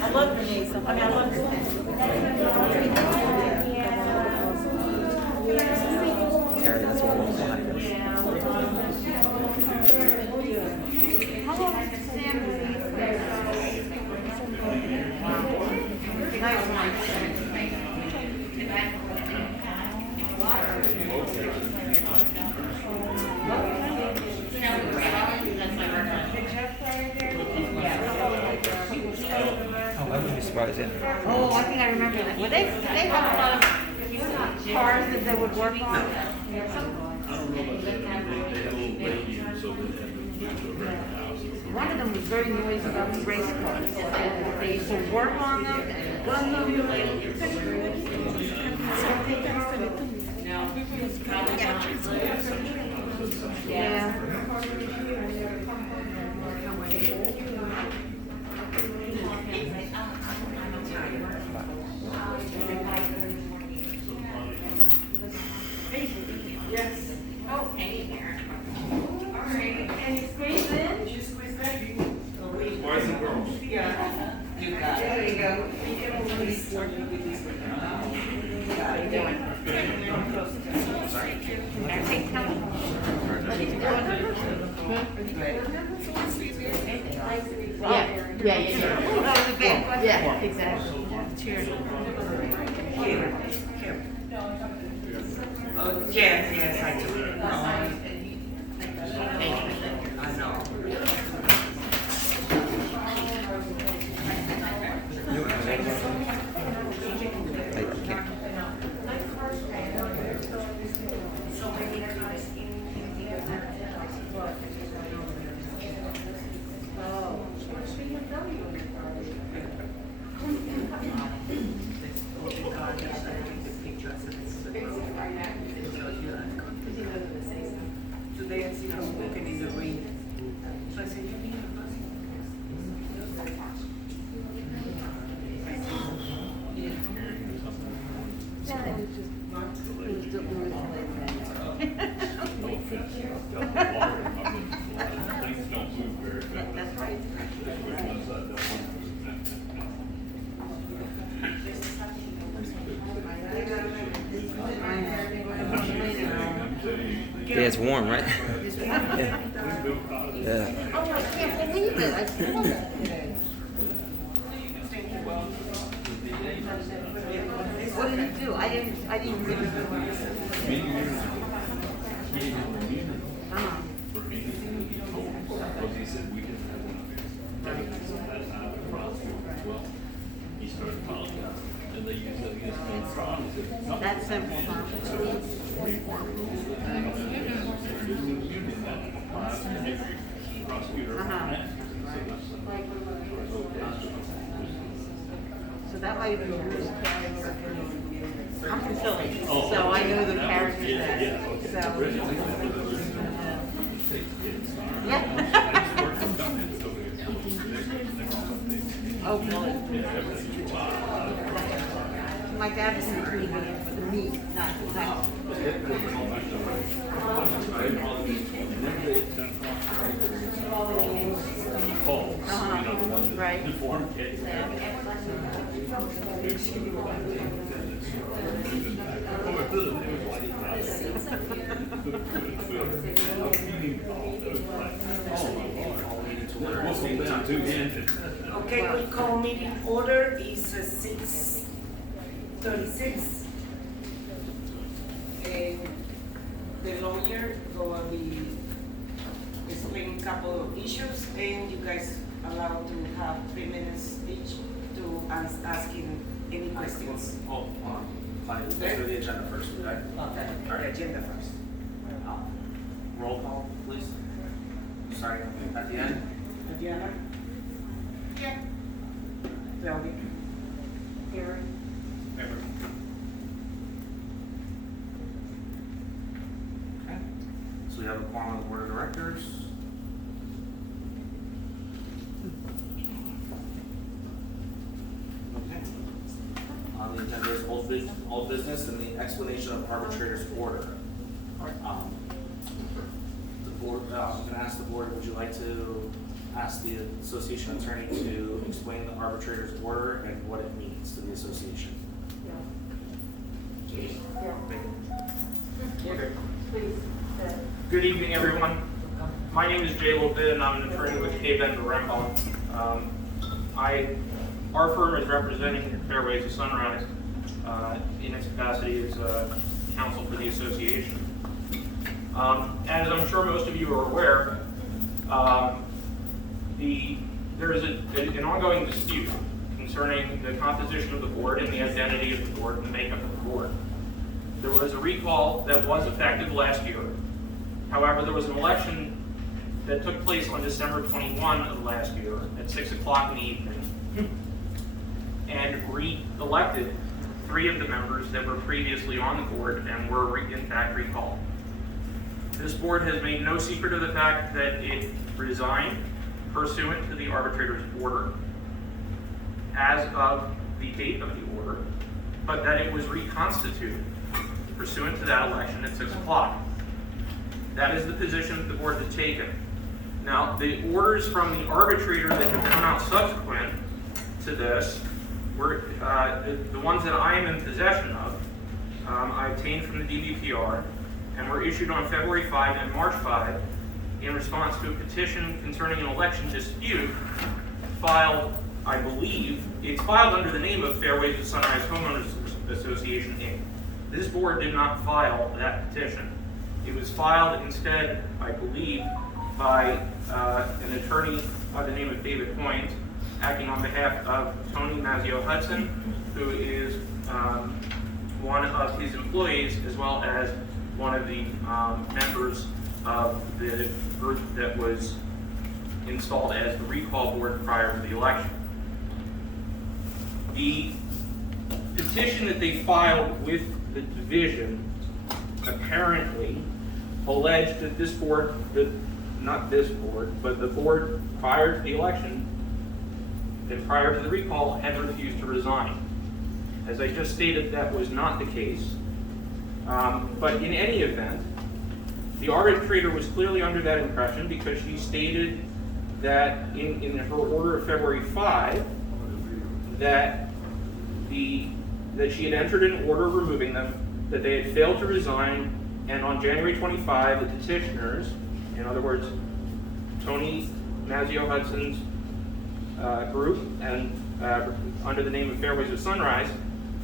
I love Denise. I mean, I love Terry, that's what I was behind. Oh, I wouldn't be surprised, yeah. Oh, I think I remember that. Well, they have a lot of cars that they would work on. I don't know about that. They had a little lady, so they had to move to a regular house. One of them was very noisy about the race cars. And they used to work on them and gun them. Yeah. Yes. Oh, hey here. All right. And you squeeze in? You squeeze that? Boys and girls. Yeah. You got it. There you go. Yeah, exactly. Cheers. Oh, yes, I do. I know. I can't. Today I see how broken is the ring. So I said, you need a bus? Things don't move very fast. That's right. Which one's that? That one? Yeah, it's warm, right? Yeah. Yeah. Oh, I can't believe it. I feel it. What did it do? I didn't remember. Because he said we didn't have one of these. That's not a prosecutor. Well, he started calling us, and they used to get phone fraud. He said, "No." That's simple, huh? Prosecutor. So that might have been Bruce. I'm from Philly, Oh. so I know the characters Yeah, there. yeah. So, I yeah. just worked for government, so Oh, Philly. My dad was in between the meat, not. calls, you know, the ones that Right. inform kids. Okay, we call meeting order is 6:36. And the lawyer will be explaining a couple of issues, and you guys allowed to have 3 minutes each to asking any questions. Oh, fine, let's go through the agenda first, okay? Okay, our agenda first. Roll call, please. Sorry, at the end. Adriana? Yeah. Claudia? Gary? Okay. So we have a quorum of the board of directors. Okay. On the agenda is old business and the explanation of arbitrator's order. The board, I'm gonna ask the board, would you like to ask the association attorney to explain the arbitrator's order and what it means to the association. Okay. Please. Good evening, everyone. My name is Jay Lobit, and I'm an attorney with K-Ben Rembon. Our firm is representing Fairways of Sunrise in its capacity as counsel for the association. As I'm sure most of you are aware, there is an ongoing dispute concerning the composition of the board and the identity of the board and the makeup of the board. There was a recall that was effective last year. However, there was an election that took place on December 21 of last year at 6 o'clock in the evening and re-elected 3 of the members that were previously on the board and were in fact recalled. This board has made no secret of the fact that it resigned pursuant to the arbitrator's order as of the date of the order, but that it was reconstituted pursuant to that election at 6 o'clock. That is the position that the board has taken. Now, the orders from the arbitrator that have come out subsequent to this were the ones that I am in possession of. I obtained from the DBPR and were issued on February 5 and March 5 in response to a petition concerning an election dispute filed, I believe, it's filed under the name of Fairways of Sunrise Homeowners Association, Inc. This board did not file that petition. It was filed instead, I believe, by an attorney by the name of David Hoynes, acting on behalf of Tony Mazzio Hudson, who is one of his employees as well as one of the members of the group that was installed as the recall board prior to the election. The petition that they filed with the division apparently alleged that this board, not this board, but the board prior to the election and prior to the recall had refused to resign. As I just stated, that was not the case. But in any event, the arbitrator was clearly under that impression because she stated that in her order of February 5 that she had entered an order removing them, that they had failed to resign, and on January 25, the petitioners, in other words, Tony Mazzio Hudson's group, and under the name of Fairways of Sunrise,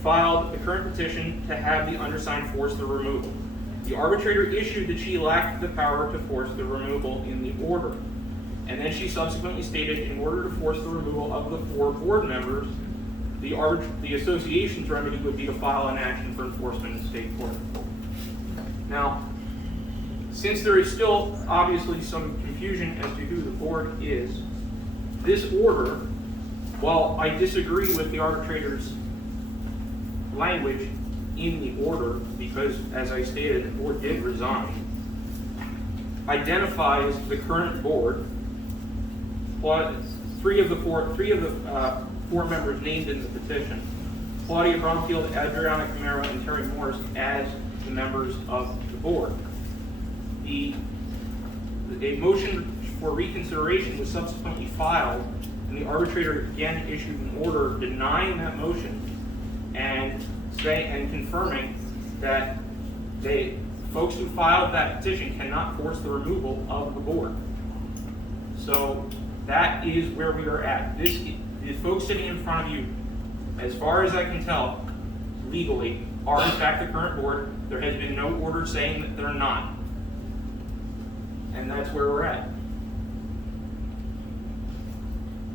filed the current petition to have the undersigned force the removal. The arbitrator issued that she lacked the power to force the removal in the order. And then she subsequently stated in order to force the removal of the 4 board members, the association's remedy would be to file an action for enforcement in state court. Now, since there is still obviously some confusion as to who the board is, this order, while I disagree with the arbitrator's language in the order, because as I stated, the board did resign, identifies the current board, three of the four members named in the petition, Claudia Bromfield, Adriana Camara, and Terry Morris, as the members of the board. A motion for reconsideration was subsequently filed, and the arbitrator again issued an order denying that motion and confirming that folks who filed that petition cannot force the removal of the board. So that is where we are at. The folks sitting in front of you, as far as I can tell, legally, are in fact the current board. There has been no order saying that they're not. And that's where we're at.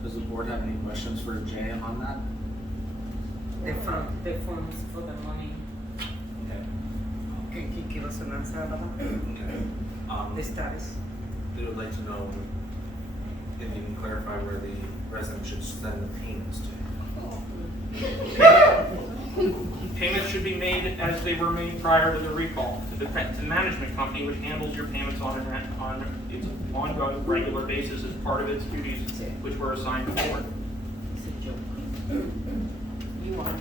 Does the board have any questions for Jay on that? The funds for the money. Okay. Can you give us an answer about that? Okay. The status? We would like to know if you can clarify where the resident should send the payments to. Payments should be made as they were made prior to the recall to the management company, which handles your payments on its ongoing regular basis as part of its duties, which were assigned to the board. It's a joke. You want?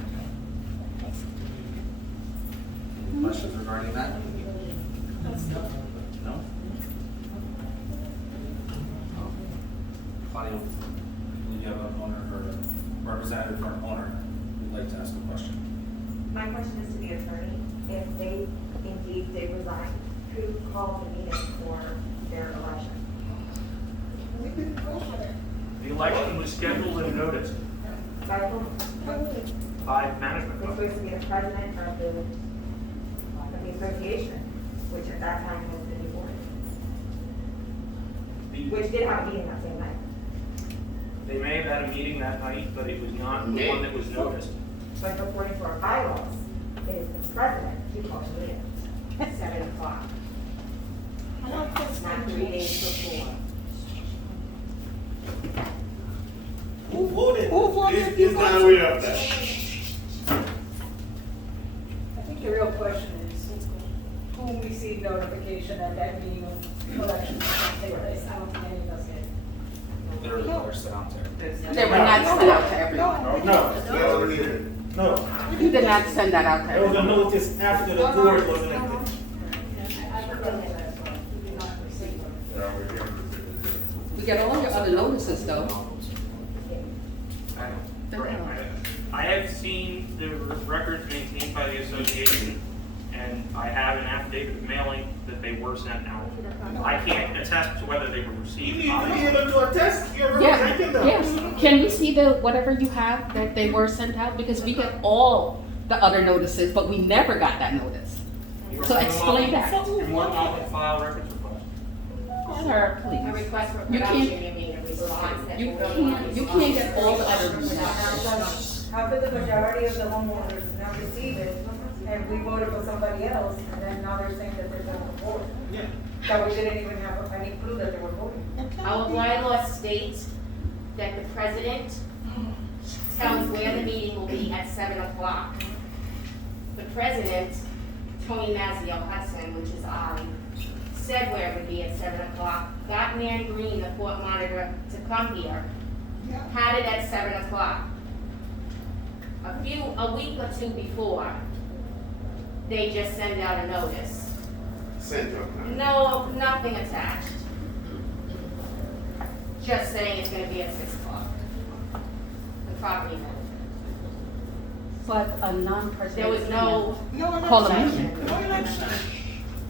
Any questions regarding that? No? Claudia, I believe you have an owner or a representative for an owner who'd like to ask a question. My question is to the attorney, if they indeed did resign, who called the meeting for their election? The election was scheduled and noticed By whom? by management. Which was to be the president of the association, which at that time was the new board, which did have a meeting that same night. They may have had a meeting that night, but it was not the one that was noticed. But according to our bylaws, it is the president who calls the meeting at 7 o'clock. Not 3 days before. Who voted? Who voted? Is not aware of that. I think the real question is, who received notification at that meeting of election? I don't think any of us did. There are set out there. They were not sent out to everyone. No. You did not send that out to There was a everyone. notice after the board was elected. I forgot that, so we did not receive it. We got all your other notices though. I have seen the records maintained by the association, and I have an affidavit of mailing that they were sent out. I can't attest to whether they were You received. need to be obviously. able to attest your Yeah, representing them. yes. Can we see whatever you have that they were sent out? Because we get all the other notices, but we never got that notice. You are So more than explain welcome- that. You're more than welcome to file records request. Sir, A please. request for You production, can't- you mean, a response that. You can't get all the other notices. How could the majority of the homeowners not receive it, and we voted for somebody else, and then now they're saying that they're going to vote? Yeah. That we didn't even have any clue that they were voting. Our bylaw states that the president tells where the meeting will be at 7 o'clock. The president, Tony Mazzio Hudson, which is I, said where it would be at 7 o'clock, got Nan Green, the court monitor, to come here, had it at 7 o'clock. A week or two before, they just send out a notice. No, nothing attached. Just saying it's gonna be at 6 o'clock. The property manager. But a non-person. There was no Call a meeting.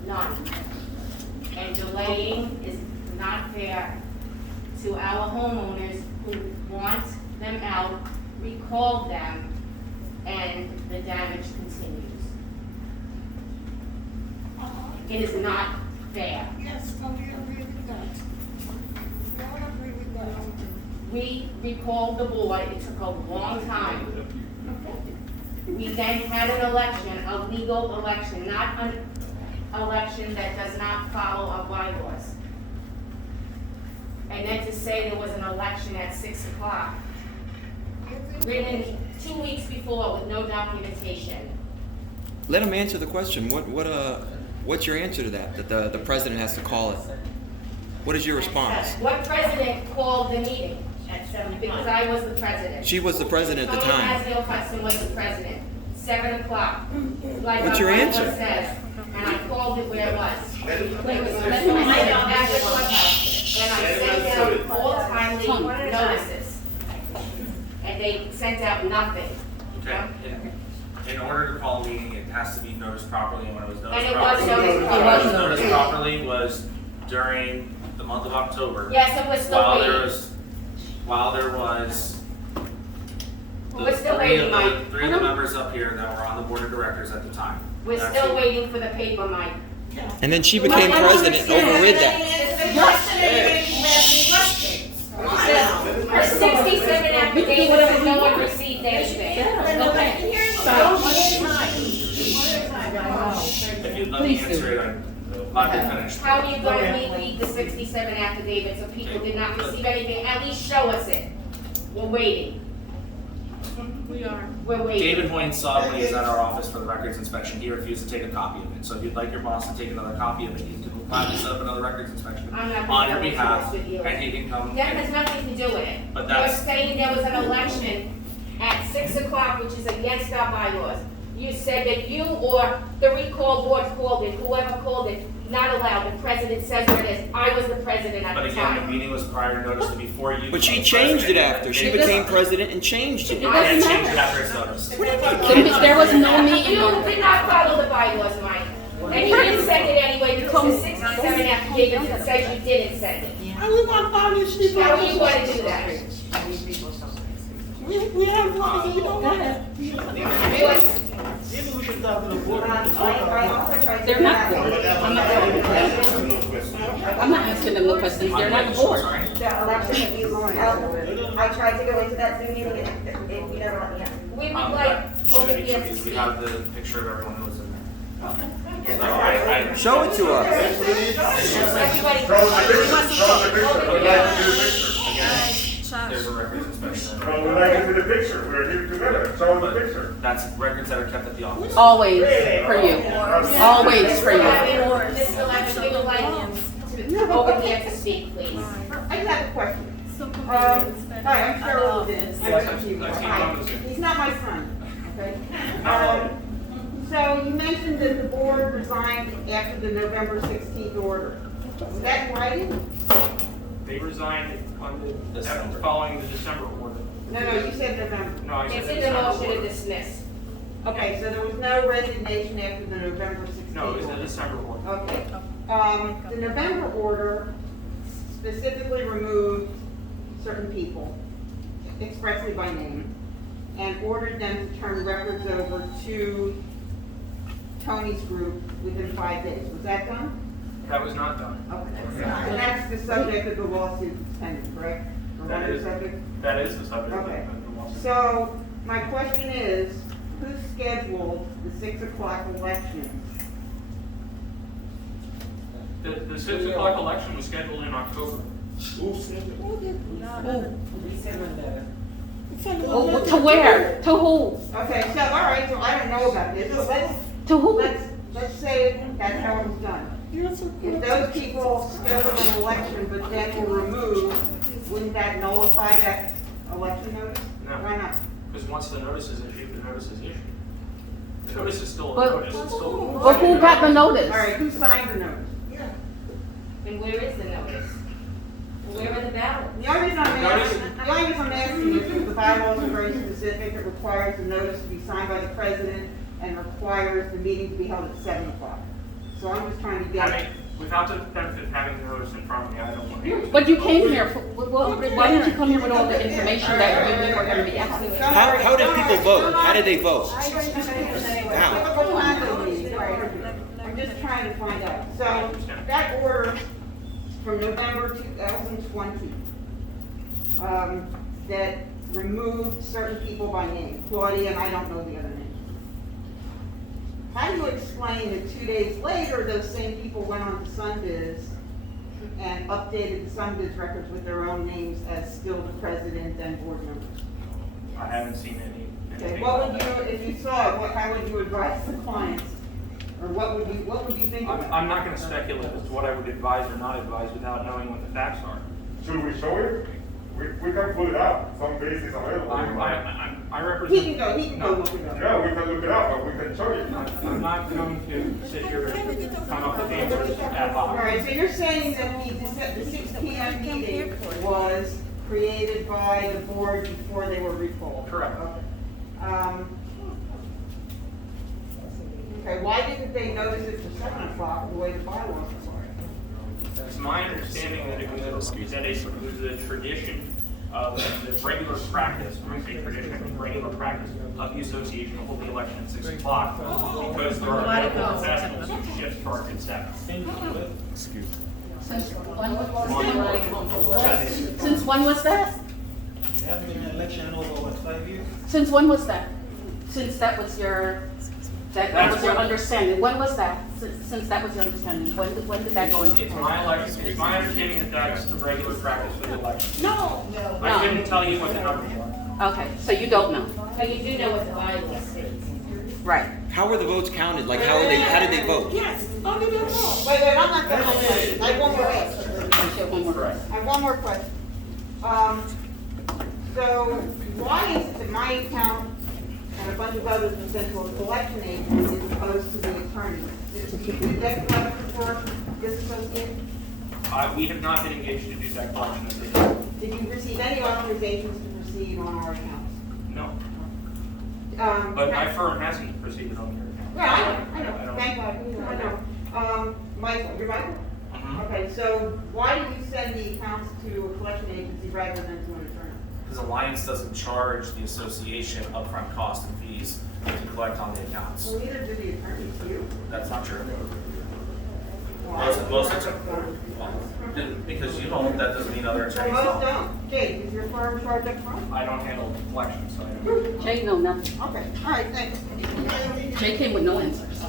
none. And delaying is not fair to our homeowners who want them out, recall them, and the damage continues. It is not fair. Yes, we agree with that. We all agree with that. We recalled the board, it took a long time. We then had an election, a legal election, not an election that does not follow our bylaws. And then to say there was an election at 6 o'clock, written 2 weeks before with no documentation. Let him answer the question. What's your answer to that? That the president has to call it. What is your response? What president called the meeting at 7 o'clock? Because I was the president. She was the president at the time. Tony Mazzio Hudson was the president. 7 o'clock. Like What's our your bylaw answer? says, and I called it where it was. Let him I don't have the courthouse, and I sent out all timely notices. And they sent out nothing. Okay, in order to call a meeting, it has to be noticed properly, and when it was noticed And it properly. was noticed When it properly. was noticed properly was during the month of October. Yes, and we're still waiting. While there was We're still waiting, Mike. three of the members up here that were on the board of directors at the time. We're That's still it. waiting for the paper, Mike. And then she became president, overrid that. For 67 affidavits and no one received anything. If you'd let me Please do. answer it, I'd be finished. How are you going to read the 67 affidavits of people did not receive anything? At least show us it. We're waiting. We're waiting. David Hoyne saw when he was at our office for the records inspection, he refused to take a copy of it. So if you'd like your boss to take another copy of it, you can gladly set up another records inspection I'm not on your gonna do behalf, this with you. and he can come. That has nothing to do with it. But You're that's- saying there was an election at 6 o'clock, which is against our bylaws. You said that you or the recall board called it, whoever called it, not allowed. The president says where it is. I was the president at But the again, the time. meeting was prior notice to before you. But she became changed it president. after. She They- became president and changed it. You can't change it after it's noticed. There was no meeting You on did not follow the bylaws, Mike. And you didn't send it anyway because the 67 affidavits that says you didn't send it. I will not find this shit. How do you want to do that? We have laws, you know that. Because Maybe we should talk to the board. I also tried to. They're not board. I'm not asking them no questions. They're not the board. The election that you held, I tried to go into that Zoom meeting and you never let me in. we would like over We the have the picture of everyone who was in there. So I Show it to us. everybody. again, there's a records inspection. Well, we'd like to see the picture, we're here together, show the picture. That's records that are kept at the office. Always for you. Always for you. This is election, we would like to over here to speak, please. I just have a question. Hi, I'm Cheryl Levin. Hi. He's not my son, okay? So you mentioned that the board resigned after the November 16th order. Was that in writing? They resigned on the, December. following the December order. No, you said November. No, I said It's the in the December motion to order. dismiss. Okay, so there was no resignation after the November 16th No, it was the order. December order. Okay. The November order specifically removed certain people, expressly by name, and ordered them to turn records over to Tony's group within 5 days. Was that done? That was not done. Okay. And that's the subject of the lawsuit pending, correct? Or one That of is, the subjects? that is the subject of Okay. the lawsuit. So, my question is, who scheduled the 6 o'clock election? The 6 o'clock election was scheduled in October. Oh, to where? To who? Okay, so, all right, so I don't know about this, so To who? let's say that's how it was done. If those people scheduled an election but then were removed, wouldn't that nullify that election notice? No. Why not? Because once the notice is issued, the notice is issued. The notice is still a But- notice, it's still. But who got the notice? All right, who signed the notice? And where is the notice? Where are the ballots? The only reason I'm asking is because the bylaws are very specific. It requires the notice to be signed by the president and requires the meeting to be held at 7 o'clock. So I'm just trying to get. Without the benefit of having the notice in front of me, I don't want to. But you came here, why didn't you come here with all the information that you were gonna be asking? How did people vote? How did they vote? I'm just trying to find out. So that order from November 2020, that removed certain people by name, Claudia, and I don't know the other names. How do you explain that 2 days later, those same people went on to Sunbiz and updated the Sunbiz records with their own names as still the president and board members? I haven't seen Okay, anything. what would you, if you saw it, how would you advise the clients? Or what would you think of it? I'm not gonna speculate as to what I would advise or not advise without knowing what the facts are. Should we show it? We can pull it up, some bases available. I He represent. can go look it up. Yeah, we can look it up, but we can show you. I'm not going to sit here and come up with answers ad All hoc. right, so you're saying that the 6 PM meeting was created by the board before they were recalled? Correct. Okay. Okay, why didn't they notice it for 7 o'clock the way the bylaws require? It's my understanding that it was a tradition of the regular practice, when I say tradition, I mean regular practice of the association to hold the election at 6 o'clock because there are medical professionals who shift charge at 7. Since when was that? There hasn't been an election in over 5 years? Since when was that? Since that was your, that was your understanding, when was that? Since that was your understanding, when did that go into? It's my understanding that that's the regular practice of the election. No. I couldn't tell you what the numbers are. Okay, so you don't know, But you do know what the bylaws say. right? How were the votes counted? Like, how did they vote? Wait, I'm not done with that. I have one more question. I have one more question. So why is it that my account and a bunch of others were sent to a collection agency as opposed to the attorney. Did you do debt collection for this associate? We have not been engaged to do debt collection as of yet. Did you receive any authorizations to proceed on our accounts? No, but my firm hasn't proceeded on your account. Yeah, I know, I don't- thank you, I know. Michael, you're Michael? Mhm. Okay, so why do you send the accounts to a collection agency rather than to an attorney? Because Alliance doesn't charge the association upfront costs and fees to collect on the accounts. Well, neither do the attorneys, do you? That's not true. Well, Most because you don't, that doesn't mean other attorneys most don't. don't. Jake, is your firm charged up front? I don't handle collections, so I don't. Jay know nothing. Okay, all right, thanks. Jay came with no answers.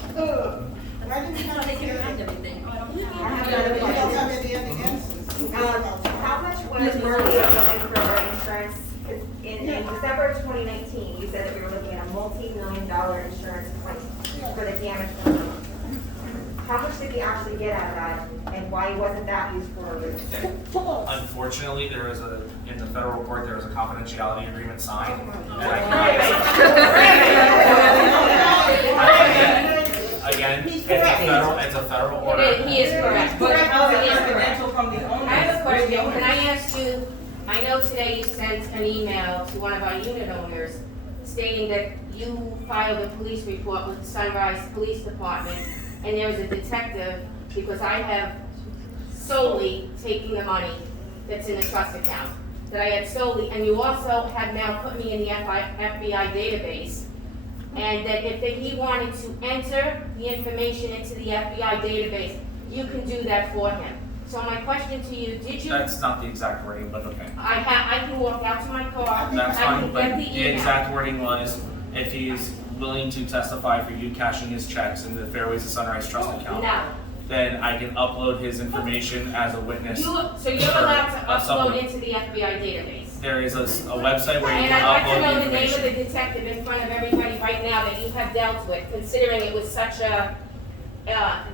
I didn't have any everything. I have any answers. How much was Murray looking for our insurance? 'Cause in December of 2019, you said that we were looking at a multi-million-dollar insurance claim for the damage from the roof. How much did we actually get out of that, and why wasn't that used for a roof? Unfortunately, in the federal court, there was a confidentiality agreement signed. And again, it's a federal order. He is correct. But he is correct. From the owner. I have a question. Can I ask you, I know today you sent an email to one of our unit owners stating that you filed a police report with the Sunrise Police Department, and there was a detective, because I have solely taken the money that's in the trust account, that I had solely, and you also have now put me in the FBI database, and that if he wanted to enter the information into the FBI database, you can do that for him. So my question to you, did you? That's not the exact wording, but okay. I can walk out to my car, That's I fine, can but get the the email. exact wording was, if he's willing to testify for you cashing his checks in the Fairways of Sunrise Trust account, No. then I can upload his information as a witness. So you're allowed to a upload supplement. into the FBI database? There is a website where you And can I'd like to upload know the the name of information. the detective in front of everybody right now that you have dealt with, considering it was such a,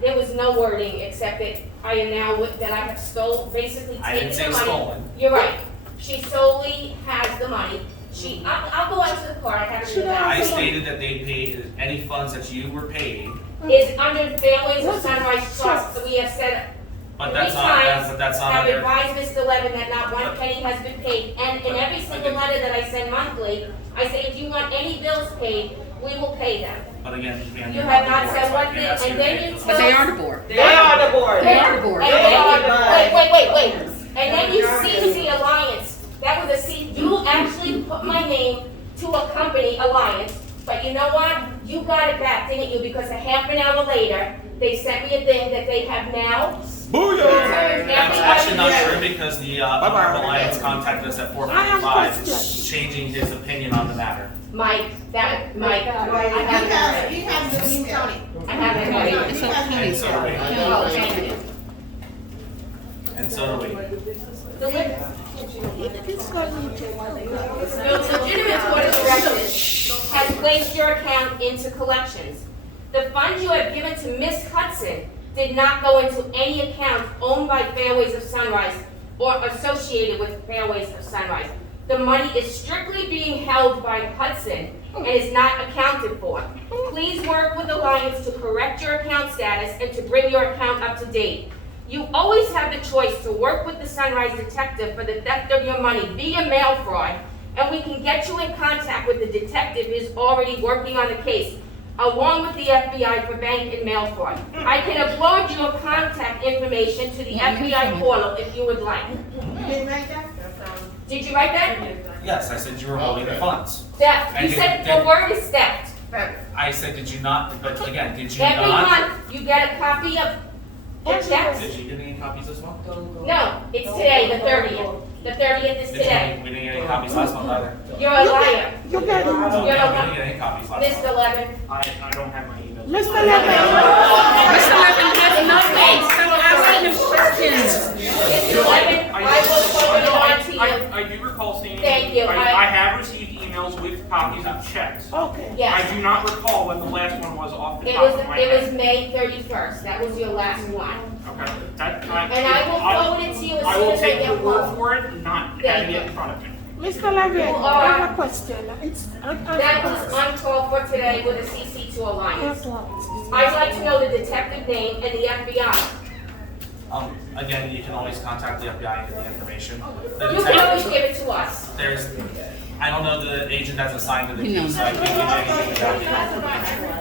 there was no wording except that I am now, that I have basically I taken didn't the say money. stolen. You're right. She solely has the money. I'll go out to the car, I have it in the back. I stated that they paid, any funds that you were paid, Is under Fairways of Sunrise Trust, so we have said but three that's not times, on have there. advised Mr. Levin that not one penny has been paid, and in every single letter that I send monthly, I say, if you want any bills paid, we will pay them. But again, man, You you're have not not the board, said so I one can't thing, ask you and to then pay you those. But they are the board. They are the board. They are the board. And They are the board. wait. And then you CC Alliance, that was you actually put my name to a company, Alliance, but you know what? You got it back, didn't you? Because a half an hour later, they sent me a thing that they have now. That's actually not true because the owner of Alliance contacted us at 4:45, changing his opinion on the matter. Mike, I haven't. He has an email. I haven't. It's And so do we. Oh, thank you. And so do we. The legitimate board of directors has placed your account into collections. The funds you have given to Miss Hudson did not go into any account owned by Fairways of Sunrise or associated with Fairways of Sunrise. The money is strictly being held by Hudson and is not accounted for. Please work with Alliance to correct your account status and to bring your account up to date. You always have the choice to work with the Sunrise detective for the theft of your money via mail fraud, and we can get you in contact with the detective who's already working on the case, along with the FBI for bank and mail fraud. I can upload your contact information to the FBI portal if you would like. You didn't write that? Did you write that? Yes, I said you were holding the funds. Theft. You And said did- the word is theft. I said, did you not, but again, did you Every not? month, you get a copy of the checks. Did you get any copies this month? No, it's today, the 30th. The 30th is today. We didn't get any copies last month either. You're a liar. No, we didn't get any copies last month. Mr. Levin. I don't have my email. Mr. Levin has not made some questions. Mr. Levin, I will forward it on to you. I do recall seeing. Thank you. I have received emails with copies of checks. Okay. I Yes. do not recall when the last one was off the It top was, of my it was head. May 31st. That was your last one. Okay, And I will forward it to you as I soon will as I take get your word home. for it, not Thank having you. it in front of me. Mr. Levin, I have a question. That was uncalled for today with the CC2 Alliance. I'd like to know the detective name and the FBI. Again, you can always contact the FBI and get the information. The You can always give it to us. I don't know the agent that's assigned to the case, so I can't give you anything about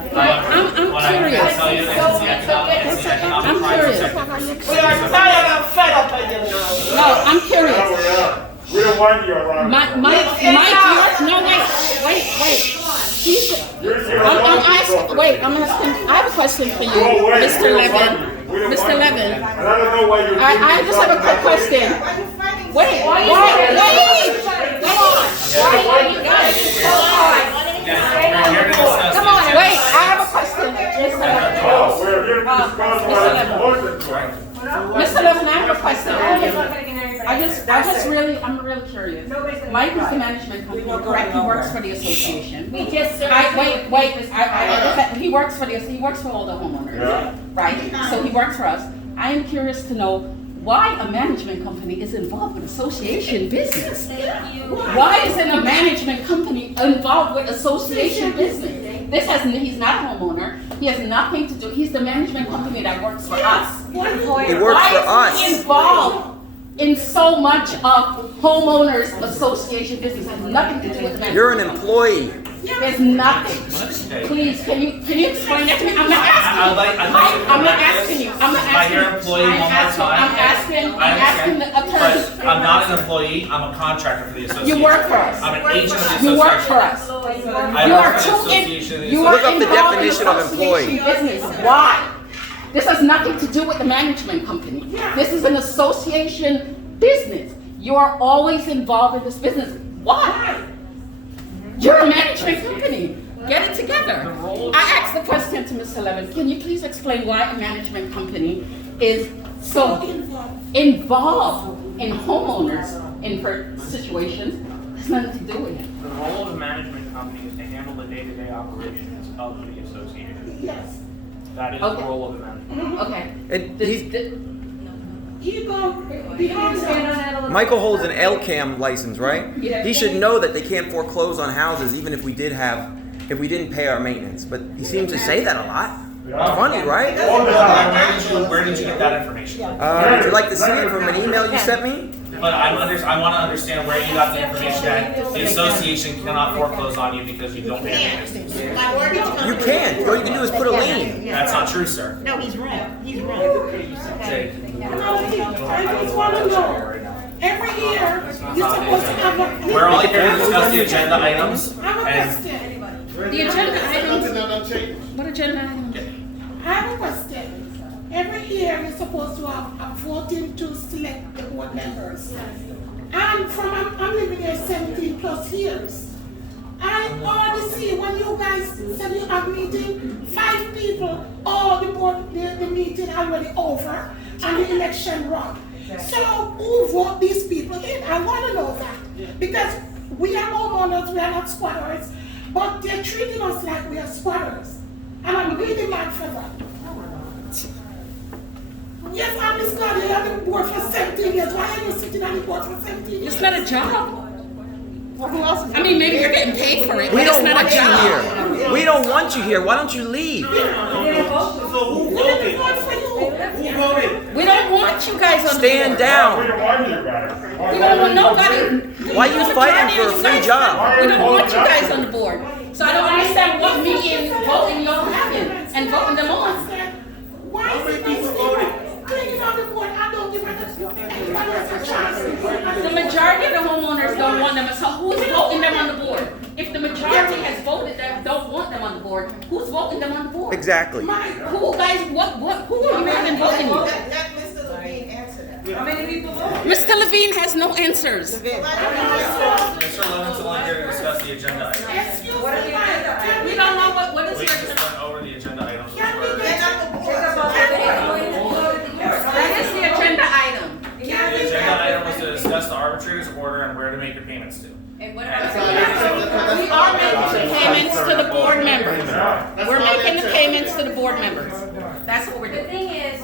the I'm What I can curious. tell you is it's the economic I'm crime curious. protective. We are tired and fed up with them now. No, I'm Yeah, curious. we don't want you around. Mike, no, wait. I'm asking, I have a question for you, Go away. Mr. We don't Levin. want you. We don't Mr. want you. Levin. And I don't know why you're. I just have a quick question. Wait, Why are you guys so hard? We're here to discuss Come the on, agenda. wait, I have a question. Oh, we're here to discuss what I'm supposed to do. Mr. Levin, I have a question. I'm really curious. Mike is the management company, correct? He works for the association. We just He works for all the homeowners, Yeah. right? So he works for us. I am curious to know why a management company is involved with association business. Why isn't a management company involved with association business? He's not a homeowner. He has nothing to do. He's the management company that works for us. He works for Why is he us. involved in so much of homeowners association business? It has nothing to do with management. You're an employee. There's nothing. Please, can you explain that to me? I'm not asking you. I'd like I'm not asking you. I'm not By your asking you. employee one more time. I'm asking the attorney. But I'm not an employee, I'm a contractor for the association. You work for us. I'm an agent of the association. You work for us. I You work are for the too association. you are Look up the involved in definition of association employee. business. Why? This has nothing to do with the management company. This is an association business. You are always involved in this business. Why? You're a management company. Get it together. I asked the question to Mr. Levin. Can you please explain why a management company is so involved in homeowners in situations? There's nothing to do with it. The role of a management company is to handle the day-to-day operations of the association. Yes. That is Okay. the role of the management. Okay. And You go behind that. Michael holds an LCAM license, right? Yeah. He should know that they can't foreclose on houses even if we didn't pay our maintenance. But he seems to say that a lot. It's funny, right? All the time. Where did you get that information? Would you like to see it from an email you sent me? But I want to understand where you got the information that the association cannot foreclose on you because you don't pay your maintenance. You can. All you can do is put a lien. That's not true, sir. No, he's wrong. He's wrong. Jake. I just want to know, every year, you're supposed to have a. We're only here to discuss the agenda items I have a and question. The agenda items. What agenda items? I have a question. Every year, we're supposed to have a voting to select the board members. And I'm living here 17 plus years. I already see when you guys said you have meeting, 5 people, all the board, the meeting already over and the election run. So who vote these people in? I want to know that. Because we are homeowners, we are not squatters, but they're treating us like we are squatters. And I'm really mad for that. Yes, I'm Miss Claudia, you're on the board for 17 years. Why are you sitting on the board for 17 years? It's not a job. I mean, maybe you're getting paid for it, We but it's don't not want a you job. here. We don't want you here. Why don't you leave? We didn't vote for you. We don't want you guys on the Stand board. We down. don't want you guys. We don't want nobody. Why you fighting for a free job? We don't want you guys on the board. So I don't understand what meeting voting y'all having and voting them on. Why is it not cleaning on the board? I don't give anybody else a chance. The majority of the homeowners don't want them, so who's voting them on the board? If the majority has voted that don't want them on the board, who's voting them on the board? Exactly. Who guys, who are you having voting you? Let Mr. Levine answer that. How many people vote? Mr. Levine has no answers. Mr. Levin's only here to discuss the agenda items. Excuse me, We don't know what is We your, just went over the agenda items. They're not the board. that is the agenda item. The agenda item was to discuss the arbitrator's order and where to make your payments to. We are making the payments to the board members. We're making the payments to the board members. That's what we're The doing. thing is,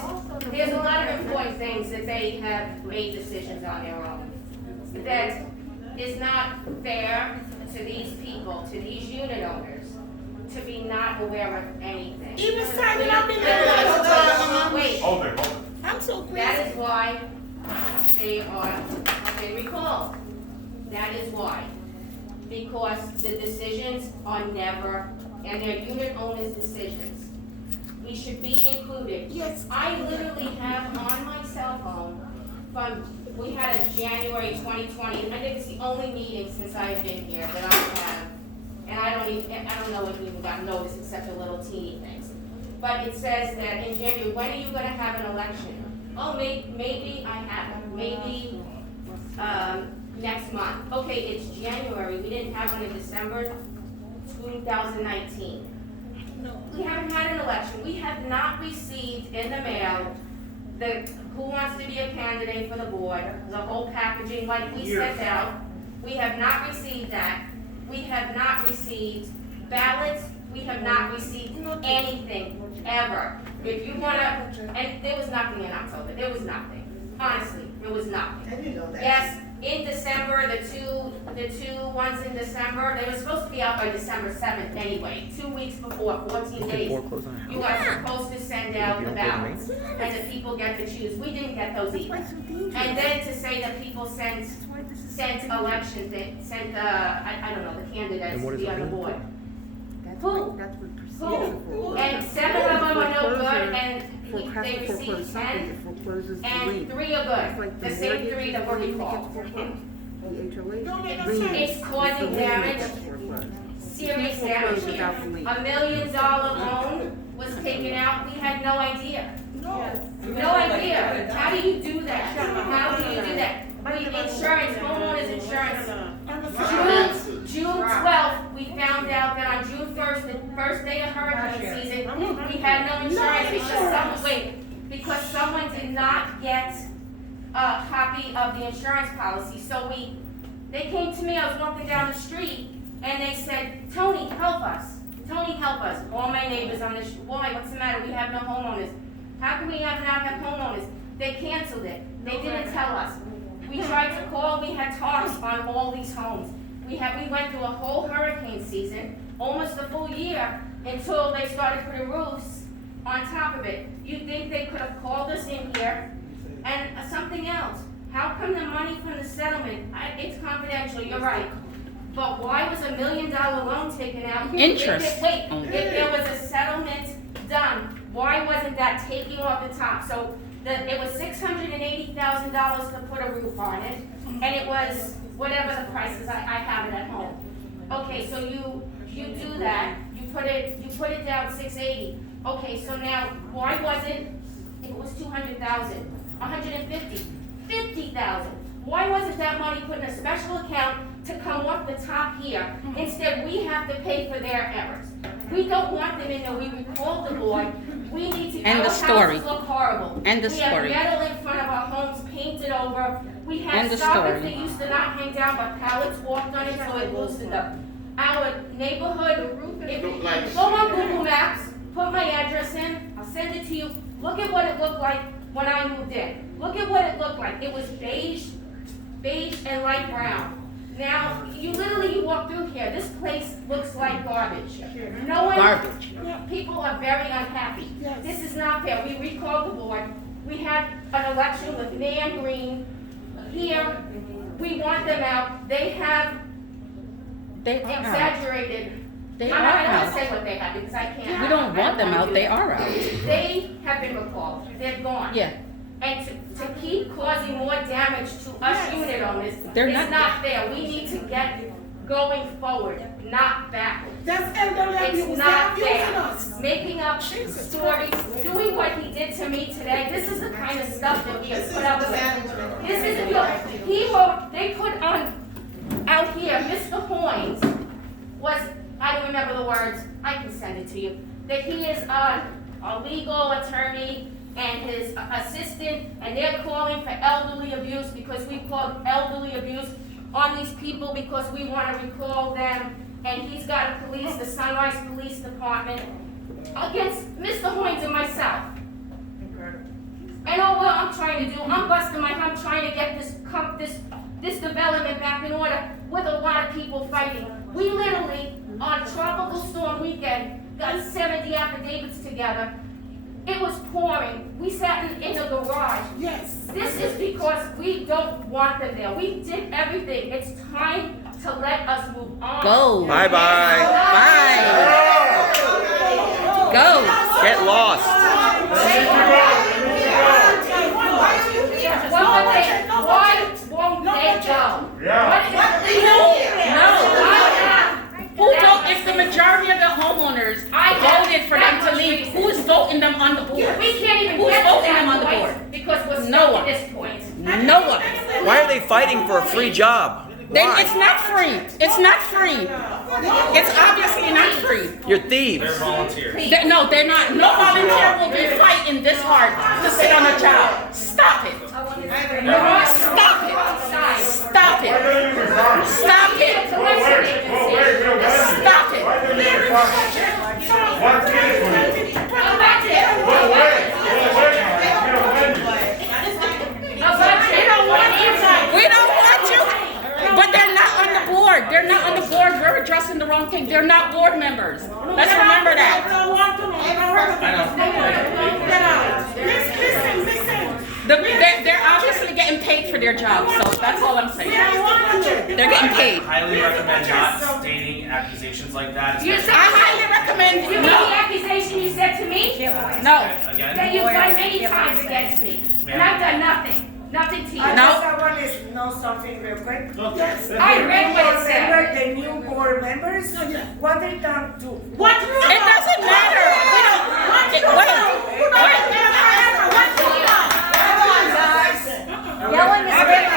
there's a lot of important things that they have made decisions on their own. That is not fair to these people, to these unit owners, to be not aware of anything. Even signing up in the Wait, Hold it. I'm so that is why they have been recalled. That is why. Because the decisions are never, and they're unit owners' decisions. We should be included. Yes. I literally have on my cell phone we had a January 2020, I think it's the only meeting since I've been here that I have. And I don't know if we even got notice except the little teeny things. But it says that in January, when are you gonna have an election? Oh, maybe I haven't, maybe, next month. Okay, it's January, we didn't have one in December 2019. We haven't had an election, we have not received in the mail who wants to be a candidate for the board, the whole packaging like we sent out. We have not received that. We have not received ballots, we have not received anything, ever. If you wanna, and there was nothing in October, there was nothing. Honestly, there was nothing. I didn't know that. Yes, in December, the two ones in December, they were supposed to be out by December 7th anyway, 2 weeks before, 14 days. You are supposed to send out the ballots, and the people get to choose. We didn't get those either. And then to say that people sent election, sent I don't know, the candidates to be on the board. Who? Who? And 7 of them are no good, and they received 10, and 3 are good. The same 3 that were recalled. It's causing damage, serious damage here. $1 million loan was taken out, we had no idea. No idea. How do you do that? How do you do that? Insurance, homeowners insurance. June 12th, we found out that on June 1st, the first day of hurricane season, we had no insurance because someone did not get a copy of the insurance policy. So they came to me, I was walking down the street, and they said, Tony, help us. Tony, help us. All my neighbors on the why, what's the matter? We have no homeowners. How can we not have homeowners? They canceled it. They didn't tell us. We tried to call, we had talks on all these homes. We went through a whole hurricane season, almost a full year, until they started putting roofs on top of it. You think they could have called us in here? And something else, how come the money from the settlement, it's confidential, you're right. But why was $1 million loan taken out? Interest. If there was a settlement done, why wasn't that taken off the top? So it was $680,000 to put a roof on it, and it was whatever the price is. I have it at home. Okay, so you do that. You put it down $680. Okay, so now why wasn't it was $200,000, $150,000, $50,000? Why wasn't that money put in a special account to come off the top here? Instead, we have to pay for their errors. We don't want them in there. We recall the board. We need to. End Our of story. houses look horrible. End of We story. have metal in front of our homes painted over. We had End of sockets story. that used to not hang down, but pallets walked on it, so it loosened up. Our neighborhood, go on Google Maps, put my address in, I'll send it to you. Look at what it looked like when I moved in. Look at what it looked like. It was beige and light brown. Now, you walk through here, this place looks like garbage. No one. Garbage. People are very unhappy. This is not fair. We recalled the board. We had an election with Nan Green here. We want them out. They have They are out. exaggerated. They I are don't out. say what they have because I can't. We don't want them out, do they that. are out. They have been recalled. They're gone. Yeah. And to keep causing more damage to us unit owners They're is not- not fair. We need to get going forward, not backwards. That's elderly It's abuse, not they're abusing fair. us. Making up stories, doing what he did to me today, this is the kind of stuff that we have put up with. This isn't good. They put on, out here, Mr. Hoynes was, I don't remember the words, I can send it to you, that he is a legal attorney and his assistant, and they're calling for elderly abuse because we called elderly abuse on these people because we want to recall them, and he's got a police, the Sunrise Police Department, against Mr. Hoynes and myself. And all what I'm trying to do, I'm busting I'm trying to get this this development back in order with a lot of people fighting. We literally, on tropical storm weekend, got 70 affidavits together. It was pouring. We sat in the garage. Yes. This is because we don't want them there. We did everything. It's time to let us move on. Go. Bye bye. Bye. Go. Get lost. Why won't they go? Who vote, if the majority of the homeowners voted for them to leave, who's voting them on the board? We can't even Who's get to voting them on that the board? point because we're No stuck one. at this point. No one. Why are they fighting for a free job? Then Why? it's not free. It's not free. It's obviously not free. You're thieves. They're volunteers. No, they're not. No volunteer will be fighting this hard to sit on a job. Stop it. Stop it. Stop it. Stop it. Stop it. We don't want you. But they're not on the board. They're not on the board. We're addressing the wrong thing. They're not board members. Let's remember that. They're obviously getting paid for their job, so that's all I'm saying. They're getting paid. I highly recommend not stating accusations like that. You especially- said- I highly recommend You know the no. accusation you said to me? No. Again? That you've done many times against me. And I've done nothing. Nothing to you. I No. just want to know something real quick. Yes. I read what it said. Remember the new board members? What they done to? What? It doesn't matter. We don't. Wait. Yelling is great.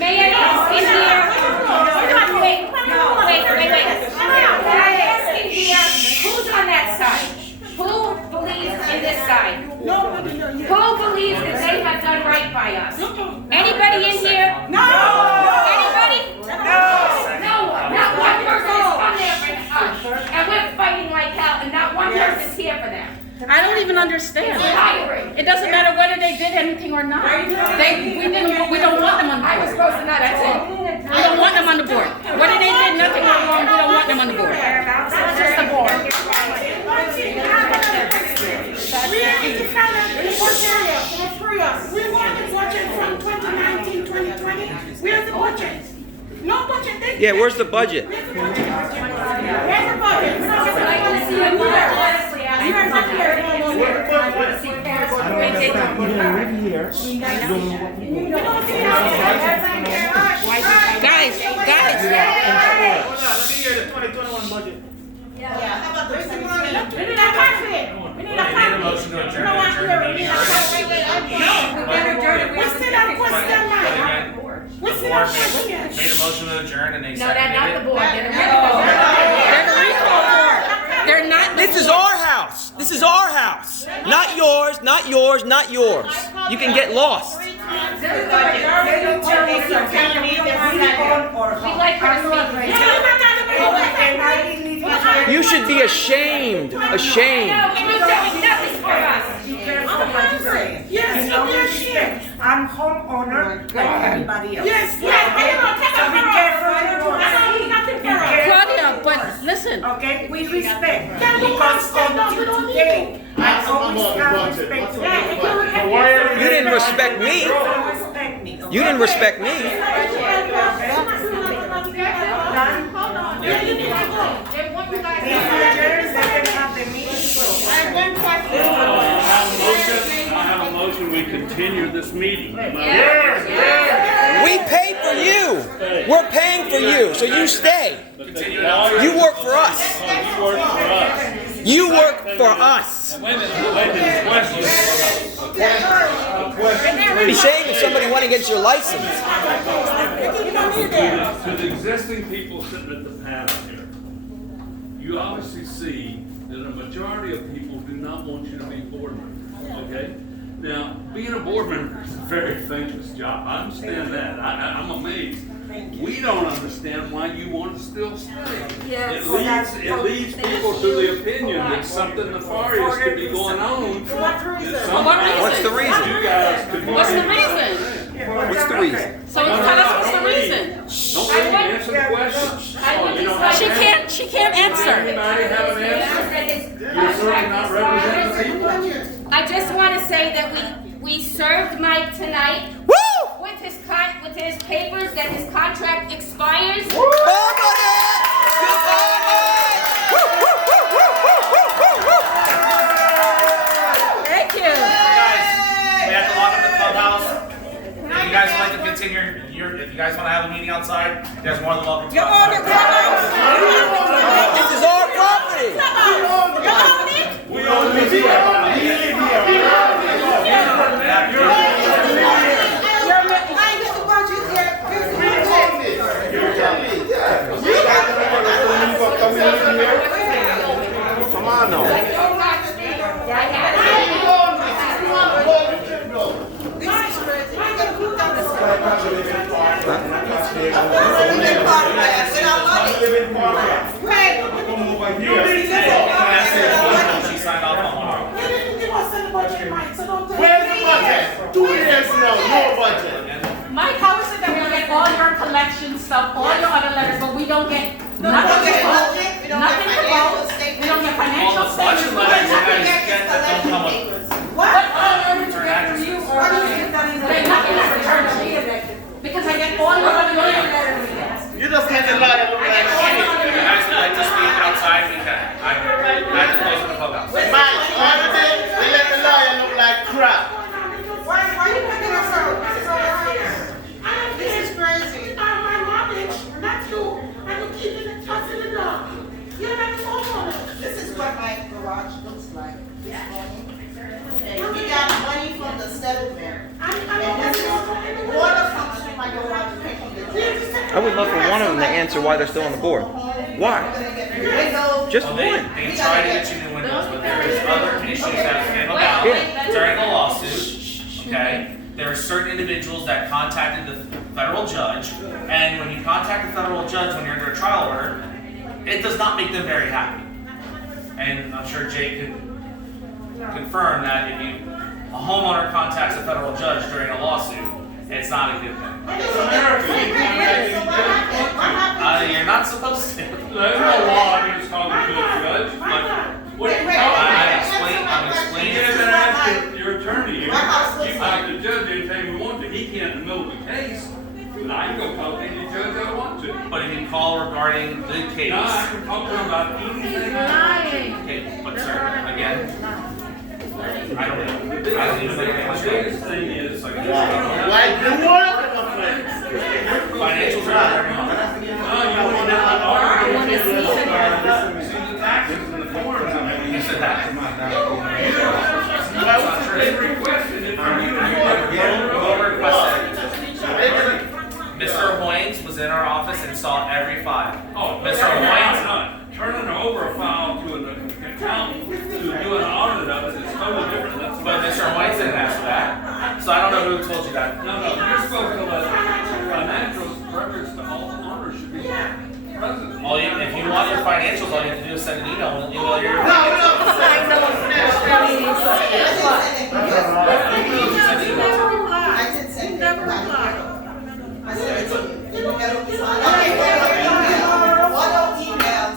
May I ask in here? Wait. May I ask in here, who's on that side? Who believes in this side? Who believes that they have done right by us? Anybody in here? No. Anybody? No one. Not one person has come there for us. And we're fighting like hell, and not one person's here for them. I don't even understand. It doesn't matter whether they did anything or not. We don't want them on the board. I was supposed to know, that's it. We don't want them on the board. Whether they did nothing or wrong, we don't want them on the board. That's just the board. We want the budget from 2019, 2020. Where's the budget? No budget. Yeah, where's the budget? Where's the budget? Where's the budget? Guys. Hold on, let me hear the 2021 budget. How about the We need a motion to adjourn. What's the question now? What's the question? Made a motion to adjourn and they No, that's not the seconded it. board. They're the They're the recall board. They're not. This is our house. This is our house. Not yours, not yours, not yours. You can get lost. We like her to speak. You should be ashamed. Ashamed. No, and you're doing nothing for us. I'm homeowner like everybody else. Yes. So be careful. Claudia, but listen. Okay, we respect. Because until today, I always have respect to you. You didn't respect me. Respect me. You didn't respect me. They want you guys These to- adjourned, they can have the meeting. I have one question. I have a motion, we continue this meeting. We pay for you. We're paying for you, so you stay. You work for us. You work for us. You work for us. Wait a minute, question. Be shame if somebody went against your license. To the existing people sitting at the panel here, you obviously see that a majority of people do not want you to be board members, okay? Now, be being a board member is a very thankless job. I understand that. I'm amazed. We don't understand why you want to still stay. Yes. It leads people to the opinion that something nefarious could be going on. What's the reason? You guys could be. What's the reason? What's the reason? So tell us what's the reason. Don't let me answer the question. You don't have an answer. She can't Does answer. anybody have an answer? You're certainly not representing the people. I just want to say that we served Mike tonight with his papers that his contract expires. Thank you. Guys, we have to lock up the clubhouse. If you guys would like to continue, if you guys want to have a meeting outside, you guys are more than welcome to. This is our property. We own this here. Come on, now. She signed off on it. Where's the budget? 2 years now, no budget. Mike, how is it that we get all your collection stuff, all your other letters, but we don't get nothing to vote? Nothing to vote. We don't get financial All the budget statements. letters you guys get that don't come up. What other letters get from you or there's nothing in return to me? Because I get all your other letters. You just make a lie look like shit. If you guys would like to speak outside, we can. I have to close the clubhouse. Mike, all of it, they let the lawyer look like crap. Why you picking us up? This is crazy. My mortgage, not you. And you keeping it us in the dark. You're not the homeowner. This is what my garage looks like this morning. And we got money from the settlement. And this is water comes from my garage. I would love for one of them to answer why they're still on the board. Why? Just Well, one. they try to get you new windows, but there is other issues that came about during the lawsuit. Okay, there are certain individuals that contacted the federal judge, and when you contact the federal judge when you're under a trial order, it does not make them very happy. And I'm sure Jay could confirm that if a homeowner contacts a federal judge during a lawsuit, it's not a good thing. You're not supposed to. There's no law against talking to a judge, but what? I'm explaining. You haven't asked your attorney. You talk to the judge anytime we want to. He can't in the middle of the case. And I can go talk to any judge I want to. But if you call regarding the case. No, I can talk to him about anything. Okay, but sir, again, I don't even think The biggest thing is, Like the work, my friend. financials are every month. See the taxes and the forms. You said that. That's not true. They requested it from you. Who requested it? Mr. Hoynes was in our office and saw every file. Oh, Mr. Hoynes. not turning over a file to an accountant to do an audit of it is totally different. But Mr. Hoynes didn't ask for that. So I don't know who told you that. No, you're supposed to let financials records to all owners should be present. If you want your financials, all you have to do is send an email and email your. I did send it. Never replied. I sent it to you.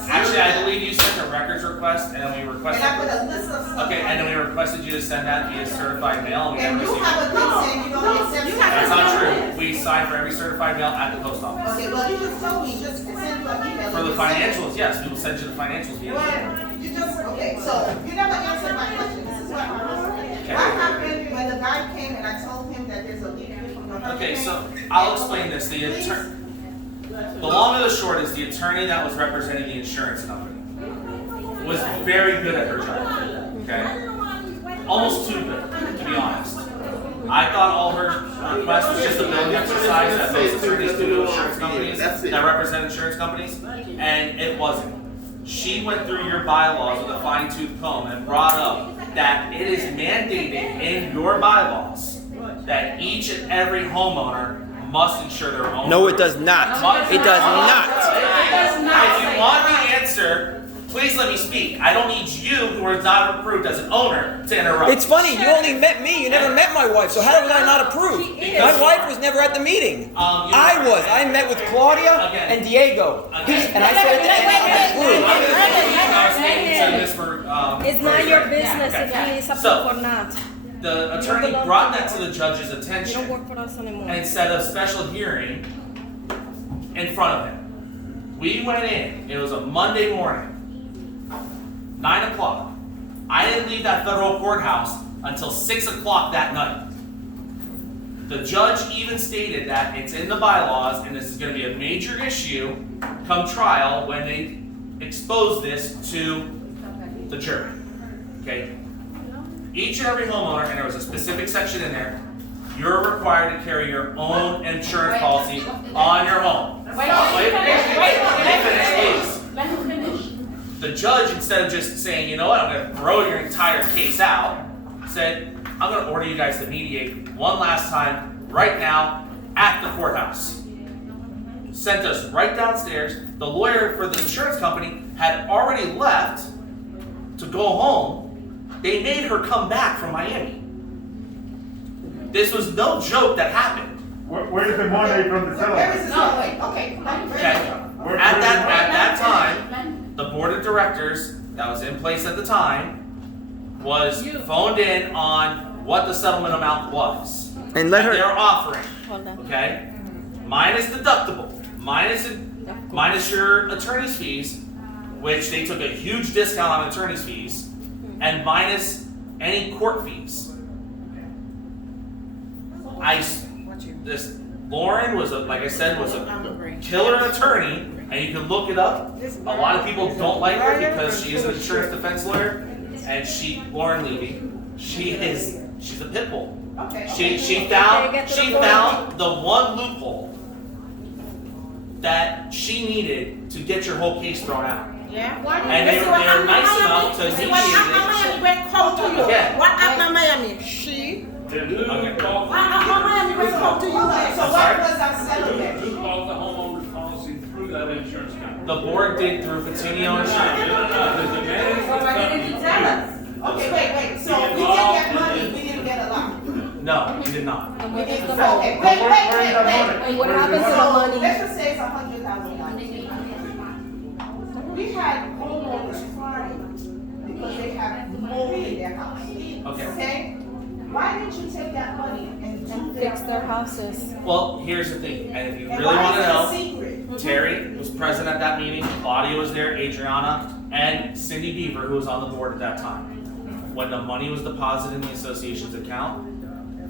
Actually, I believe you sent a records request, and then we requested. And I put a list of stuff. Okay, and then we requested you to send that via certified mail, and we And never you received have a it. thing saying you don't accept. That's not true. We sign for every certified mail at the post office. Okay, well, you just told me, just send you an email. For the financials, yes, we will send you the financials via email. Well, you just, okay, so you never answered my question. This is what I'm asking. What happened when the guy came and I told him that there's a leak from the. Okay, so I'll explain this. The long and the short is the attorney that was representing the insurance company was very good at her job. Okay, almost too good, to be honest. I thought all her request was just a billing exercise that most attorneys do to insurance companies that represent insurance companies, and it wasn't. She went through your bylaws with a fine-tooth comb and brought up that it is mandated in your bylaws that each and every homeowner must insure their own. No, it does not. It does not. If you want the answer, please let me speak. I don't need you, who are not approved as an owner, to interrupt. It's funny, you only met me, you never met my wife, so how was I not approved? My wife was never at the meeting. I was. I met with Claudia and Diego. And I said, It's not your business if he is approved or not. The attorney brought that to the judge's You attention don't work for us anymore. and set a special hearing in front of him. We went in, it was a Monday morning, 9 o'clock. I didn't leave that federal courthouse until 6 o'clock that night. The judge even stated that it's in the bylaws and this is going to be a major issue come trial when they expose this to the jury. Okay? Each and every homeowner, and there was a specific section in there, you're required to carry your own insurance policy on your home. Wait, let him finish. The judge, instead of just saying, you know what, I'm going to throw your entire case out, said, I'm going to order you guys to mediate one last time, right now, at the courthouse. Sent us right downstairs. The lawyer for the insurance company had already left to go home. They made her come back from Miami. This was no joke that happened. Where's the money from the settlement? No, wait, okay. Okay? At that time, the board of directors that was in place at the time was phoned in on what the settlement amount was. And let that her. they were offering. Hold on. Okay? Minus deductible, minus your attorney's fees, which they took a huge discount on attorney's fees, and minus any court fees. Lauren was like I said, was a killer attorney, and you can look it up. A lot of people don't like her because she is an insurance defense lawyer, and Lauren Levy, she's a pit bull. She found the one loophole that she needed to get your whole case thrown out. Yeah. And they were nice enough to mediate it. Again. What happened Miami? She. Okay. Miami went home to you. So what was that settlement? Who bought the homeowner's policy through that insurance company? The board did through Coutinho and Shine. The management So why didn't you tell us? Okay, wait. So we didn't get money, we didn't get a lot. No, you did not. We didn't. Okay, wait. What happens to the money? Let's just say it's $100,000. We had homeowners crying because they have mold in their house. Okay? Why didn't you take that money and Fix their houses. Well, here's the thing, and if you And really why want to is it a know, secret? Terry was present at that meeting, Claudia was there, Adriana, and Cindy Beaver, who was on the board at that time. When the money was deposited in the association's account,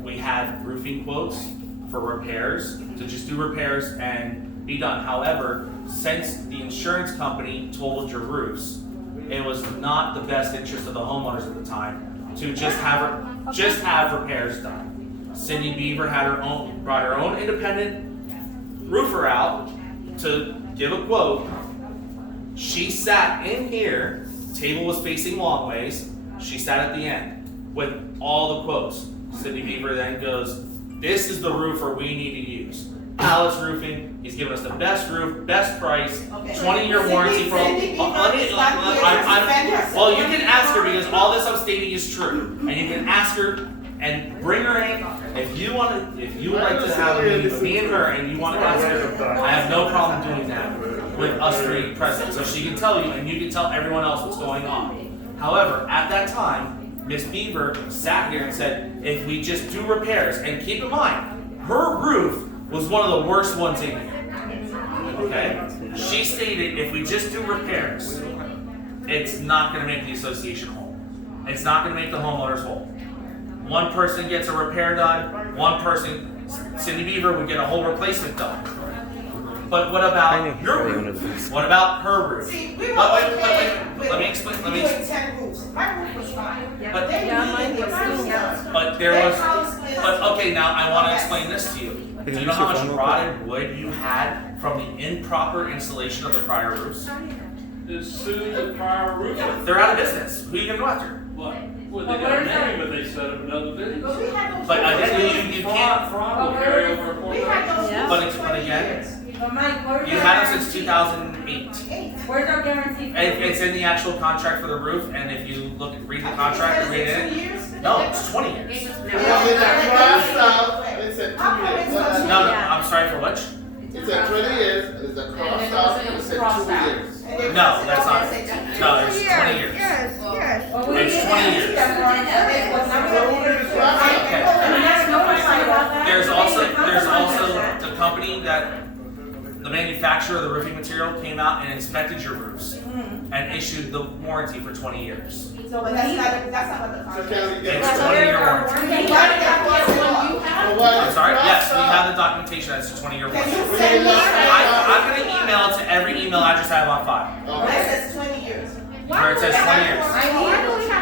we had roofing quotes for repairs, to just do repairs and be done. However, since the insurance company totaled your roofs, it was not the best interest of the homeowners at the time to just have repairs done. Cindy Beaver brought her own independent roofer out to give a quote. She sat in here, table was facing long ways. She sat at the end with all the quotes. Cindy Beaver then goes, "This is the roofer we need to use. Alex Roofing, he's giving us the best roof, best price, 20-year warranty for." Well, you can ask her because all this I'm stating is true, and you can ask her and bring her in if you want to. If you would like to have a meeting with me and her, and you want to ask her, I have no problem doing that with us three present, so she can tell you, and you can tell everyone else what's going on. However, at that time, Miss Beaver sat here and said, if we just do repairs, and keep in mind, her roof was one of the worst ones in here. Okay? She stated if we just do repairs, it's not going to make the association whole. It's not going to make the homeowners whole. One person gets a repair done, one person, Cindy Beaver, would get a whole replacement done. But what about your roof? What about her roof? See, we were Let me explain. doing 10 roofs. My roof was fine. But- They needed the roofs. But there was. But okay, now I want to explain this to you. Do you know how much rotted wood you had from the improper installation of the prior roofs? As soon as the prior roof. They're out of business. Who are you gonna go after? What? Well, they got a name, but they set up another business. But we had those. But again, you can't. Fraud will carry over a We had those. Yeah. But again, But Mike, where's you our had them guarantee? since 2008. Where's our guarantee? for It's in the actual contract for the roof, and if you read the contract and read it, no, it's 20 years. It's crossed out, it said 2 years. No, I'm sorry for which? It said 20 years, and it's a crossed out, and it said 2 years. No, that's not. No, it's 20 years. Yes, yes. Well, we It's didn't 20 see years. that one. And that's notified about that. There's also the company that the manufacturer of the roofing material came out and inspected your roofs and issued the warranty for 20 years. So, but that's not what the contract. It's 20-year warranty. Why did that go so long? I'm sorry. Yes, we have the documentation that's a 20-year warranty. Can you send me? I'm going to email it to every email address I have on file. That says 20 years. Where it says 20 years.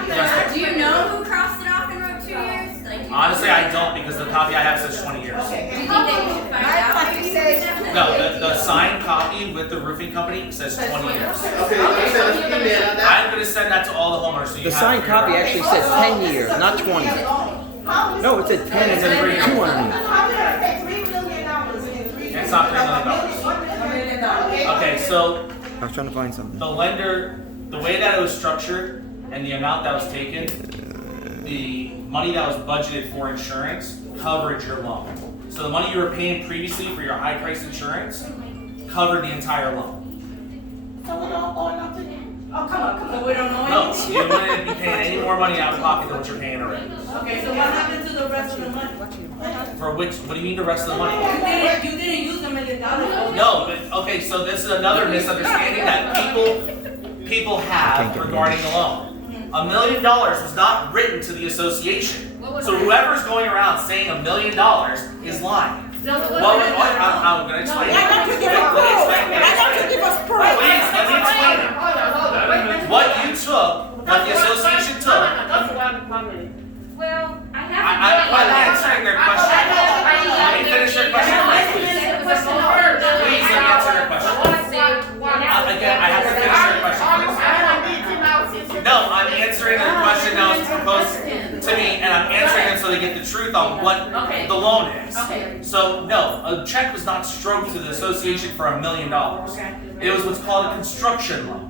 Yes, Do you know who crossed it off and wrote 2 years? Like, honestly, I don't because the copy I have says 20 years. do you think they should find out? Maybe No, the signed copy with the roofing company says 20 years. Okay, you send us an email on that? I'm going to send that to all the homeowners so you The have signed it for your copy records. actually said 10 years, not 20. No, it said 10 and then 2 underneath. How we gonna pay $3 million in 3 years? It's not $3 million. Okay, so I was trying to find something. the lender, the way that it was structured and the amount that was taken, the money that was budgeted for insurance covered your loan. So the money you were paying previously for your high price insurance covered the entire loan. So we don't owe nothing? Oh, come on. So we don't know No, anything? you wouldn't be paying any more money out of pocket than what you're paying already. Okay, so what happened to the rest of the money? For which, what do you mean the rest of the money? You didn't use $1 million. No, but, okay, so this is another misunderstanding that people have regarding the loan. $1 million was not written to the association. So whoever's going around saying $1 million is lying. I'm gonna explain it. Let me explain it. What you took, what the association took. Well, I have. I'm answering their question. Let me finish your question first, please. Please, let me answer your question. Again, I have to finish your question first. No, I'm answering the question that was proposed to me, and I'm answering it so they get the truth on what the loan is. So, no, a check was not stroked to the association for $1 million. It was what's called a construction loan.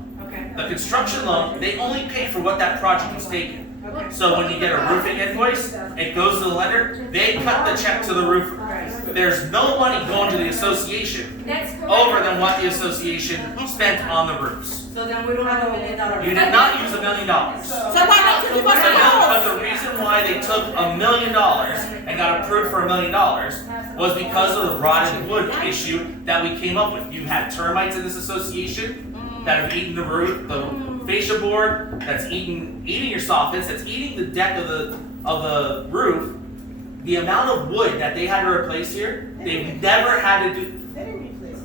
The construction loan, they only pay for what that project was taking. So when you get a roofing invoice, it goes to the lender, they cut the check to the roofer. There's no money going to the association over than what the association spent on the roofs. So then we don't have $1 million. You did not use $1 million. So why not you give us the But loan? the reason why they took $1 million and got approved for $1 million was because of the rotted wood issue that we came up with. You had termites in this association that have eaten the roof, the fascia board, that's eating your soffits, that's eating the deck of the roof. The amount of wood that they had to replace here, they've never had to do.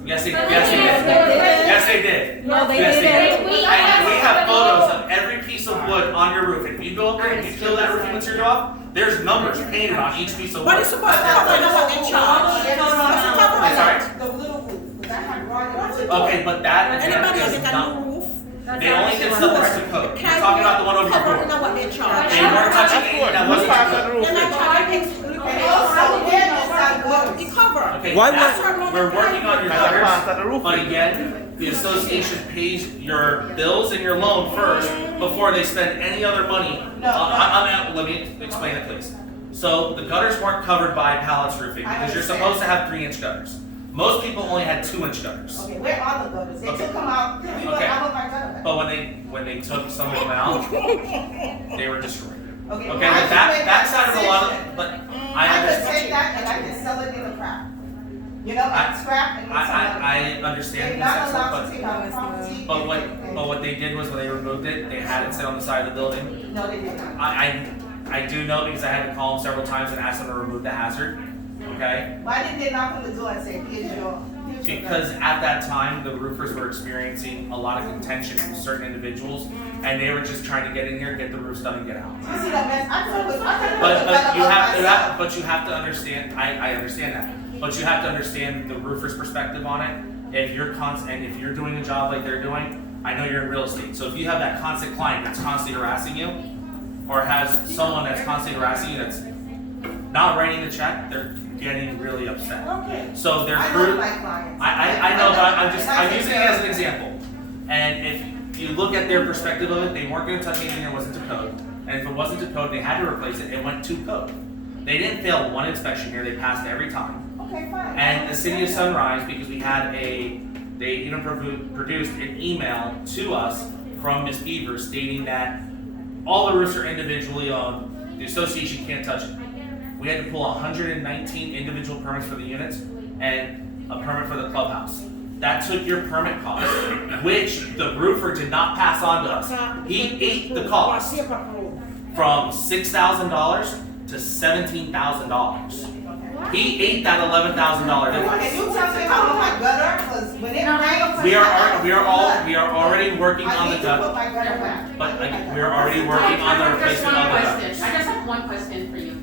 Yes, they did. Yes, they did. No, they Yes, didn't. did. And we have photos of every piece of wood on your roof. If you go up there and you peel that roofing material off, there's numbers painted on each piece of wood. But it's supposed to cover what they charge. It's supposed to cover I'm sorry? the little roof, because I had rotted wood. Okay, but that Anybody is else get a not. new roof? They only did stuff that's to code. You're talking about the one over your Covering door. what they charge. They weren't touching anything that wasn't to code. They're not charging extra. And also, where is that going? The cover. Okay, Why we're working on your gutters, but again, the association pays your bills and your loan first before they spend any other money. Let me explain it, please. So the gutters weren't covered by pallets roofing because you're supposed to have 3-inch gutters. Most people only had 2-inch gutters. Okay, where are the gutters? They took them out. We were Okay. out of my gutter. But when they took some of them out, they were destroyed. Okay, Okay, why but did you that make that side of a lot of, decision? but I I could take understand. that and I could sell it in a crap. You know, like scrap and get some money. I understand They're the not sense allowed of, to take out property. but what they did was when they removed it, they had it sit on the side of the building. No, they did not. I do know because I had to call them several times and ask them to remove the hazard. Okay? Why didn't they knock on the door and say, here's your Because at that time, the roofers were experiencing a lot of contention from certain individuals, and they were just trying to get in here, get the roofs done, and get out. You see that mess? I thought it was, But you have to understand. I understand that, but you have to understand the roofer's perspective on it. If you're if you're doing a job like they're doing, I know you're in real estate. So if you have that constant client that's constantly harassing you, or has someone that's constantly harassing you that's not writing the check, they're getting really upset. Okay. So there's I proof. love my clients. I know, but I'm using it as an example. And if you look at their perspective of it, they weren't going to touch anything that wasn't to code. And if it wasn't to code, they had to replace it. It went to code. They didn't fail one inspection here. They passed every time. Okay, fine. And the city of Sunrise, because we had they even produced an email to us from Ms. Beaver stating that all the roofs are individually owned. The association can't touch it. We had to pull 119 individual permits for the units and a permit for the clubhouse. That took your permit cost, which the roofer did not pass on to us. He ate the cost from $6,000 to $17,000. He ate that $11,000 difference. Can you tell me about my gutter? Because when it rains, We are already working on the I gutter. need to put my gutter back. But we are already working on the replacement of the gutter. I just have one question for you.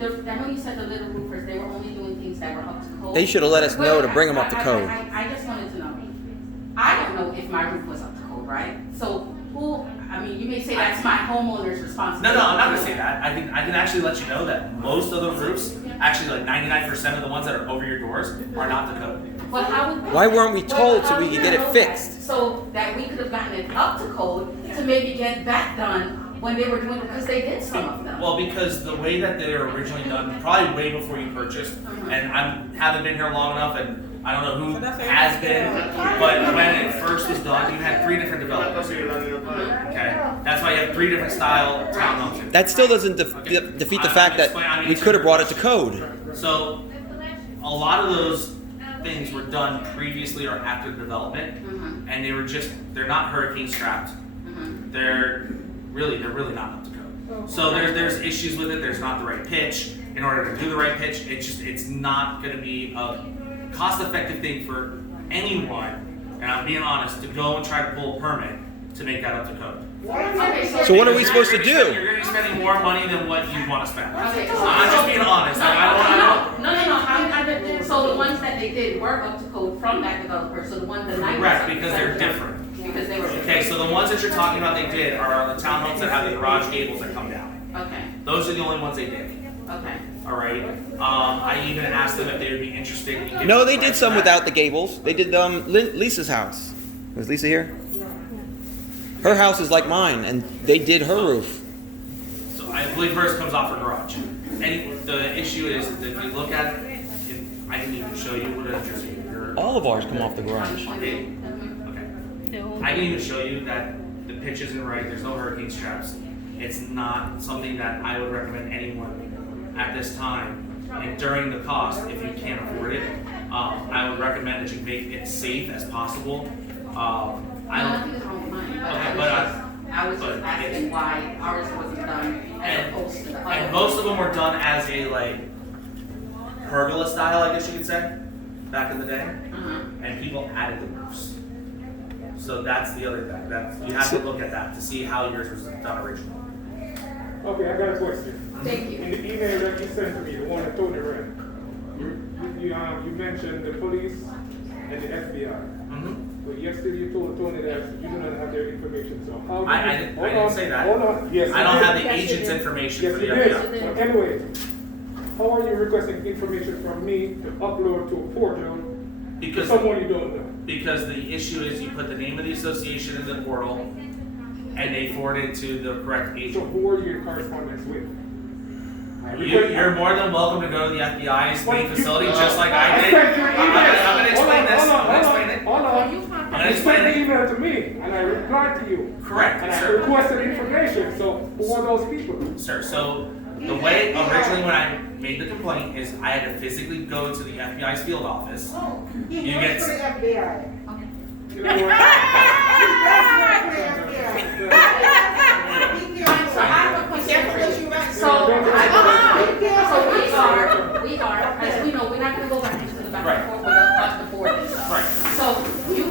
I know you said the little roofers, they were only doing things that were up to code. They should have let us know to bring them up to code. I just wanted to know. I don't know if my roof was up to code, right? So who, I mean, you may say that's my homeowner's responsibility. No, I'm not gonna say that. I can actually let you know that most of the roofs, actually like 99% of the ones that are over your doors, are not the code. But how would, Why weren't we told so we could get it fixed? So that we could have gotten it up to code to maybe get that done when they were doing it, because they did some of them. Well, because the way that they were originally done, probably way before you purchased, and I haven't been here long enough, and I don't know who has been, but when it first was done, you had 3 different developers here. Okay, that's why you have 3 different style townhomes. That still doesn't defeat the fact that we could have brought it to code. So, a lot of those things were done previously or after development, and they're not hurricane strapped. They're really not up to code. So there's issues with it. There's not the right pitch. In order to do the right pitch, it's not going to be a cost-effective thing for anyone, and I'm being honest, to go and try to pull a permit to make that up to code. So what are we supposed to do? You're going to be spending more money than what you want to spend. Okay. I'm just being honest. No. So the ones that they did were up to code from that developer. So the ones that I Correct, because they're different. Because they were different. Okay, so the ones that you're talking about they did are the townhomes that have the garage gables that come down. Okay. Those are the only ones they did. Okay. All right. I even asked them if they would be interested in giving No, they the did price some back. without the gables. They did Lisa's house. Was Lisa here? Her house is like mine, and they did her roof. So I believe hers comes off her garage. And the issue is that if you look at it, I can even show you what address you're. All of ours come off the garage. Okay. I can even show you that the pitch isn't right. There's no hurricane straps. It's not something that I would recommend anyone at this time. And during the cost, if you can't afford it, I would recommend that you make it safe as possible. Nothing is wrong with mine, I was just asking why ours wasn't done as opposed to the other. And most of them were done as a pergola style, I guess you could say, back in the day. And people added the roofs. So that's the other thing. You have to look at that to see how yours was done originally. Okay, I got a question. Thank you. In the email that you sent to me, the one that Tony read, you mentioned the police and the FBI. But yesterday you told Tony that you do not have their information. So how? I didn't say that. Hold on. Yes, I don't have the agent's information for the FBI. But anyway, how are you requesting information from me to upload to a portal Because someone you don't know? Because the issue is you put the name of the association in the portal, and they forward it to the correct So agent. who are you in correspondence with? You're more than welcome to go to the FBI's main facility, just like I did. sent you an email. I'm gonna explain this. Hold I'm gonna explain it. on. I'm gonna You explain sent the it. email to me, and I replied to you. Correct, And I sir. requested information, so who are those people? Sir, so the way originally when I made the complaint is I had to physically go to the FBI's field office. You get. For the FBI. You know what? So I have a question for you. We are, as we know, we're not gonna go back into the back and forth with the board and stuff. Right. So you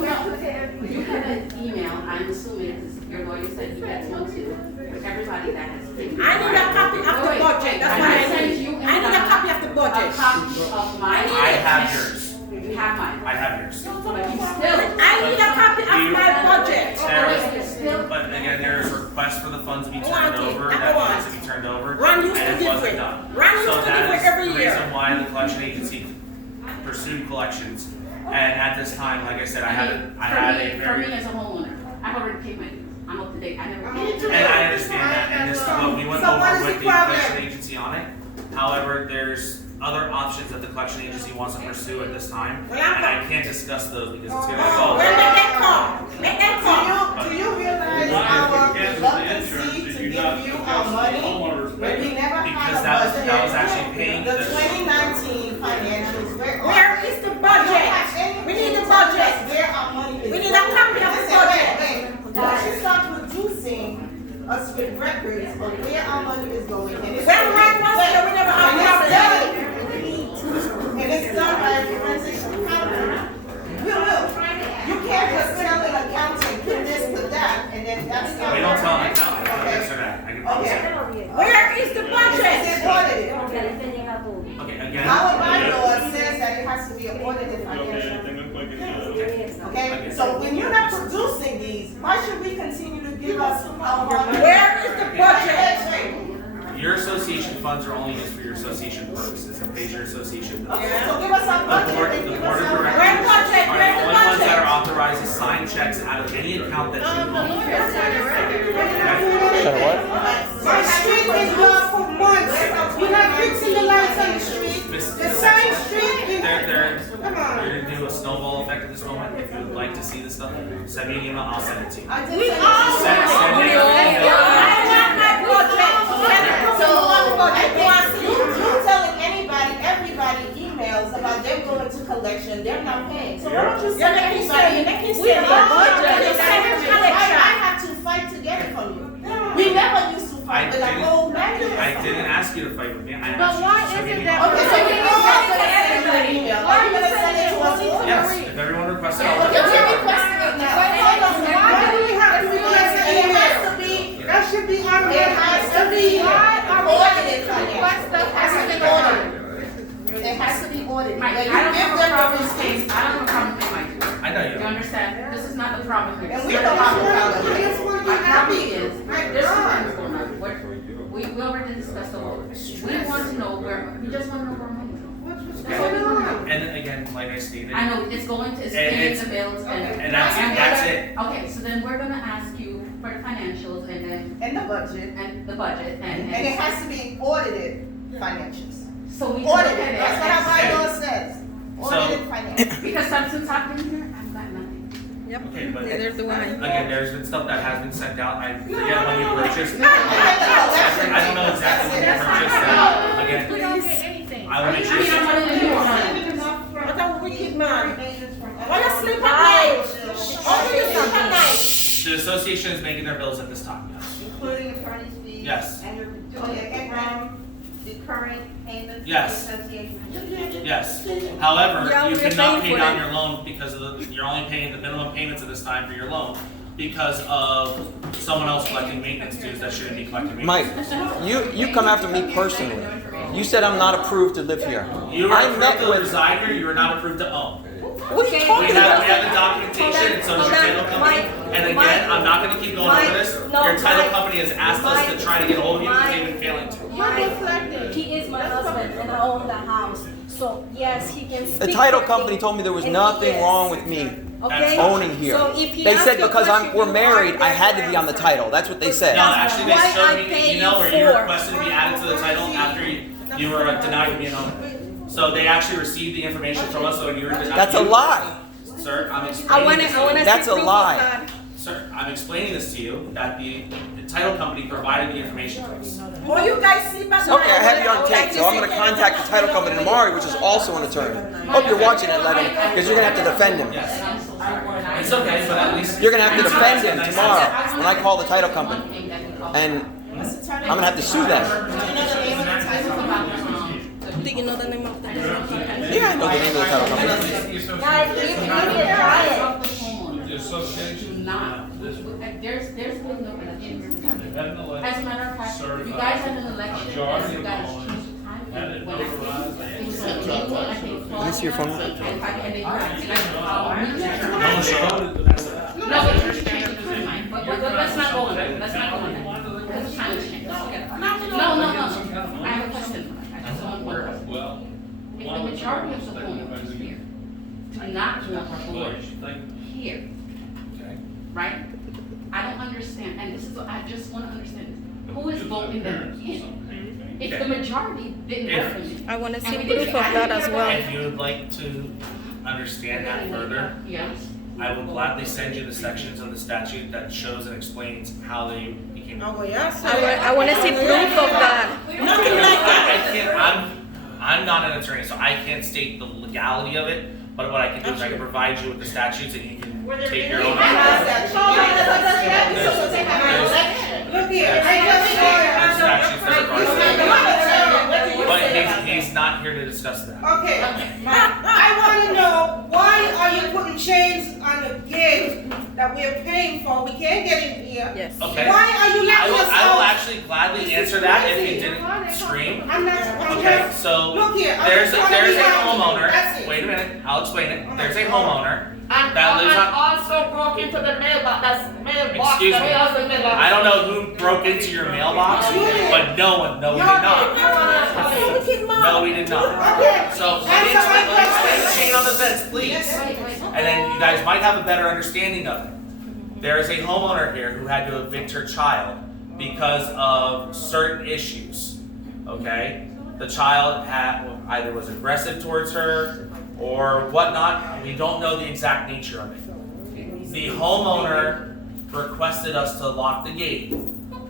had an email, I'm assuming, because your lawyer said he gets one too, with everybody that has taken. I need a copy of the budget, that's what I need. I need a copy of the budget. A copy of my. I have yours. You have mine. I have yours. But you still. I need a copy of my budget. There is still. But again, there is requests for the funds to be turned over, Number that one. needs to be turned over, Ron used to and it give wasn't it. done. Ron used So to give that it is every the year. reason why the collection agency pursued collections. And at this time, like I said, I had a For very, me as a homeowner, I've already paid my dues. I'm up to date. I never paid. and I understand that, and this is what we went So what is over with the the problem? collection agency on it. However, there's other options that the collection agency wants to pursue at this time, Well, and I can't discuss those because it's gonna Oh, involve. well, let that call. Let that call. Do you realize our reluctancy to give you our money when we never Because had a that was- budget? that was actually paying The the- 2019 financials, Where is the budget? We need the budget. Where our money is. We need a copy of the Listen, budget. wait. Once you start producing us with records of where our money is going, and it's. When Ron was here, we never had And a it's done. And it's done by a forensic accountant. We will. You can't just tell an accountant, put this, put that, and then that's not. We don't tell an accountant, Okay. this or that, I can promise you. Where is the It's budget? audited. Okay, again. Our bylaw says that it has to be an audited financial. Okay, so when you're not producing these, why should we continue to give us our money? Where is the budget? Your association funds are only used for your association purposes and pays your association bills. Okay, so give us our The budget. board, and the give board us of our directors Where's budget? are Where's the the only ones that budget? are authorized to sign checks out of any account that you own. My street is blocked for months. You're not fixing the lights on the street. The same street. They're Come on. gonna do a snowball effect at this moment. If you would like to see this stuff, send me an email, I'll send it to you. I We just all said. Send me an email. I want my budget. Send it to me. So, What I budget do I think see? you telling anybody, everybody emails about them going to collection, they're not paying. So why don't you Yeah, send they can say, everybody? they can We say all their budget. have They to say their I collection. have to fight to get it from you. We never used to fight, but like old man. I didn't ask you to fight with me, I But asked you why to send me isn't an that- email. Okay, so we all have to send you an email. Why Are you are you gonna send it to us? sending it to Yes, if everyone requests it, I'll Okay, do we're it. requesting it now. Wait, hold on. Why do we have to request an It email? has to be, That should be on it there. has to be audited Request financial. stuff It has to be audited. It has to be audited. Mike, When I don't you give have a them the problem receipts. paying, I don't have a problem paying my dues. I know you You don't. understand? This is not the problem here. And we This is don't not have a the problem. We just want to be My problem happy. is, My this is God. what's going on. We already discussed the law. We want to know where, we just want to know where our money is. That's all we want to know. And again, like I stated, I know, it's going to, it's And paying it's- the bills and that's it. Okay, so then we're gonna ask you for the financials And the budget. and the budget And it has to be audited financials. so we can look at Audited, it. that's what our bylaw says. Audited financials. Because since I've been here, I've got nothing. okay, but Neither do I. again, there's been stuff that has been sent out, I forget when you purchased. I I don't know exactly when you purchased that, again, We don't get anything. I will make I mean, I'm sure. running into it. What a wicked man. Why you sleep at night? Why do you sleep at night? The association is making their bills at this time, yes. Including attorney's fees. Yes. And you're doing it from the current payments. Yes. To the association. Yes. However, Yeah, you we're cannot paying pay for down it. your loan because of you're only paying the minimum payments at this time for your loan because of someone else collecting maintenance dues that shouldn't be collecting Mike, maintenance. you come after me personally. You said I'm not approved to live here. You were I approved met to with. reside here, you are not approved to own. What are you talking We have about? the documentation, and so does Hold your on, title company. Mike, And again, Mike, I'm not gonna keep going over Mike, this. no, Your title Mike, company has asked us to Mike, try to get hold of you, and Mike, they've been failing to. He is my husband and I own the house. So yes, he can speak. The title for company me, told me there was and he nothing is. wrong with me Okay? owning here. So if he They asks said you a because question, we're you married, are I had to be there on the for title. That's what they said. No, actually, they Why showed I me the pay email you where you for? requested to be added to the title after you were denied to be an owner. So they actually received the information from us, so when you were denied. That's a lie. Sir, I'm I explaining wanna, this I to wanna you. That's see a proof of lie. that. Sir, I'm explaining this to you, that the title company provided the information to us. Oh, you guys sleep at night. Okay, I have you on tape, so I'm gonna contact the title company tomorrow, which is also an attorney. Hope you're watching it, Levin, because you're gonna have to defend him. Yes. It's okay, but at least. You're gonna have to defend him tomorrow when I call the title company. And I'm gonna have to sue them. Do you know the name of the business? Yeah, I know the name of the title company. Guys, you need to try it. The association. Not, there's been no, as a matter of fact, you Certified. guys had an election, Majority you of guys the owners changed the time. had it When I notarized. think, it was on April, I think. Let me see your phone. And they, No one showed up. no, but you changed the timeline, but what go on that. Let's not go on that. Because time has changed. No. I have a question. I just want one. Well. If the majority of the homeowners here do not want a board here, right? I don't understand, and this is what I just want to understand. Who is voting them in? If the majority didn't vote for me. I want to see proof of that as well. If you would like to understand that further, Yes. I will gladly send you the sections of the statute that shows and explains how they became. I want to see proof of that. I can't, I'm not an attorney, so I can't state the legality of it, but what I can do is I can provide you with the statutes and you can take your own. Look here, I just There's statutes that are but he's not here to discuss that. Okay, I wanna know, why are you putting chains on the gate that we're paying for? We can't get in here. Yes. Okay. Why are you letting us I will out? actually gladly answer that if you didn't scream. I'm not, Okay, so look here, I there's just wanna a be happy. homeowner. That's it. Wait a minute, I'll explain it. There's a homeowner And that lives on. also broke into the mailbox, Excuse me. I don't know who broke into your mailbox, but no, we did not. No, we did not. So let me explain the chain on the fence, please. And then you guys might have a better understanding of it. There is a homeowner here who had to evict her child because of certain issues. Okay? The child either was aggressive towards her or whatnot. We don't know the exact nature of it. The homeowner requested us to lock the gate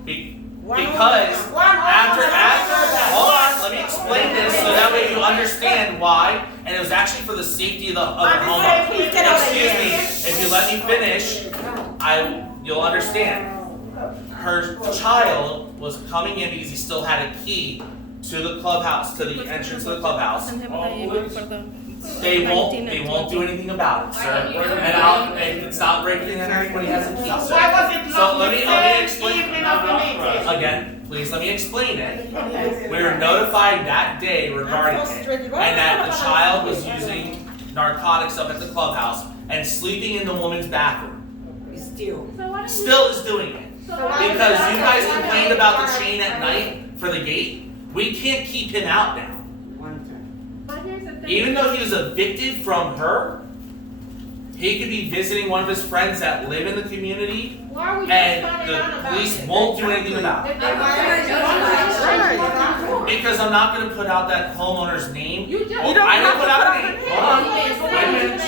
because hold on, let me explain this so that way you understand why, and it was actually for the safety of the homeowner. Excuse me, if you let me finish, you'll understand. Her child was coming in because he still had a key to the clubhouse, to the entrance of the clubhouse. They won't do anything about it, sir. And it's not breaking anything when he has a key, sir. So let me explain. Again, please let me explain it. We were notified that day regarding it, and that the child was using narcotics up at the clubhouse and sleeping in the woman's bathroom. Still is doing it. Because you guys complained about the chain at night for the gate, we can't keep him out now. Even though he was evicted from her, he could be visiting one of his friends that live in the community, and the police won't do anything about it. Because I'm not going to put out that homeowner's name. I didn't put out the name. Hold on. Wait a minute.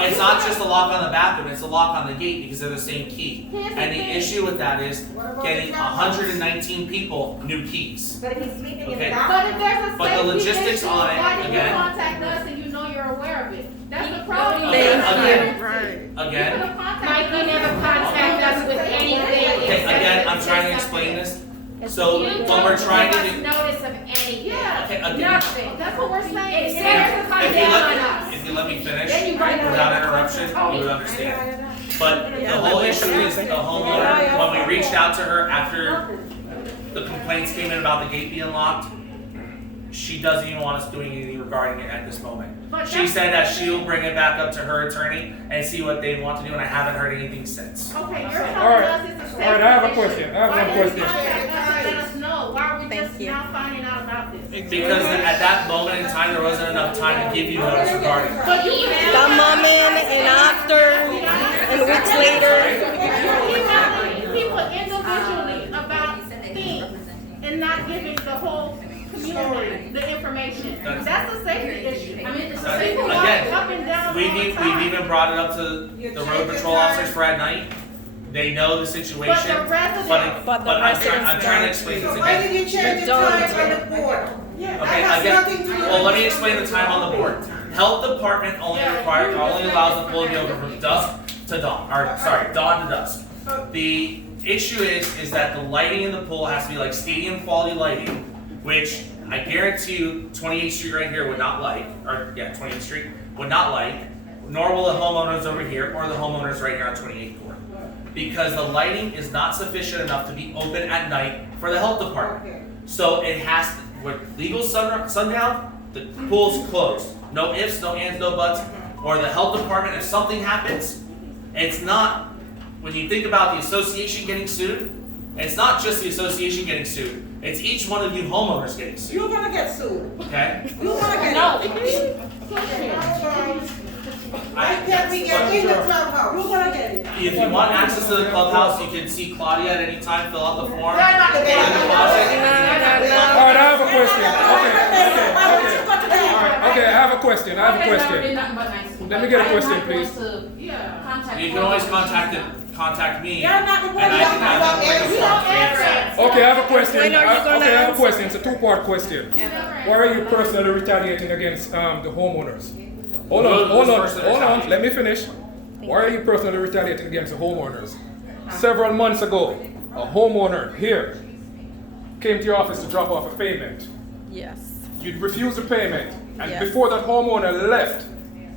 It's not just a lock on the bathroom, it's a lock on the gate because they're the same key. And the issue with that is getting 119 people new keys. But if he's sleeping in the Okay. bathroom. But the logistics on it, Why did you again. contact us and you know you're aware of it? That's the problem. Again, Mikey never contacted us with anything. okay, again, I'm trying to explain this. So when we're trying to do, Notice of anything. okay, again, Nothing. That's what we're saying. It's there to come down on us. if you let me finish Then you write it without down. interruption, you would understand. But the whole issue is the homeowner, when we reached out to her after the complaints came in about the gate being locked, she doesn't even want us doing anything regarding it at this moment. She said that she will bring it back up to her attorney and see what they want to do, and I haven't heard anything since. Okay, you're telling All right. us it's a safety All right, I have a issue. question. I have Why one didn't question. you contact us and let us know? Why are we Thank just you. now finding out about this? Because at that moment in time, there wasn't enough time to give you notice regarding it. But you emailed That moment and after and weeks later. people individually about things and not giving the whole community the information. That's a safety issue. I mean, it's a safety walk up and down all the We've time. even brought it up to the road patrol officers for at night. They know the situation, But the residents- but I'm trying to explain this So why again. did you change the time on the board? Okay, That has nothing to do again, with well, let me explain the time on the board. Health department only allows the pool to be open from dusk to dawn, dawn to dusk. The issue is that the lighting in the pool has to be like stadium quality lighting, which I guarantee you 28th Street right here would not like, 28th Street would not like, nor will the homeowners over here or the homeowners right here on 28th Court. Because the lighting is not sufficient enough to be open at night for the health department. So it has to, with legal sundown, the pool's closed. No ifs, no ands, no buts. Or the health department, if something happens, it's not when you think about the association getting sued, it's not just the association getting sued. It's each one of you homeowners getting sued. You're gonna get sued. Okay? You're gonna get Why can't we get in the clubhouse? You're gonna get it. If you want access to the clubhouse, you can see Claudia at any time, fill out the form. They're not gonna get it. All right, I have a question. Okay, I have a question. Let me get a question, please. You can always contact me. You're not the one and I can have them bring a form. Okay, I have a question. When are you gonna Okay, I have a answer? question. It's a two-part question. Why are you personally retaliating against the homeowners? Hold on. Let me finish. Why are you personally retaliating against the homeowners? Several months ago, a homeowner here came to your office to drop off a payment. Yes. You'd refuse the payment, and Yes. before that homeowner left,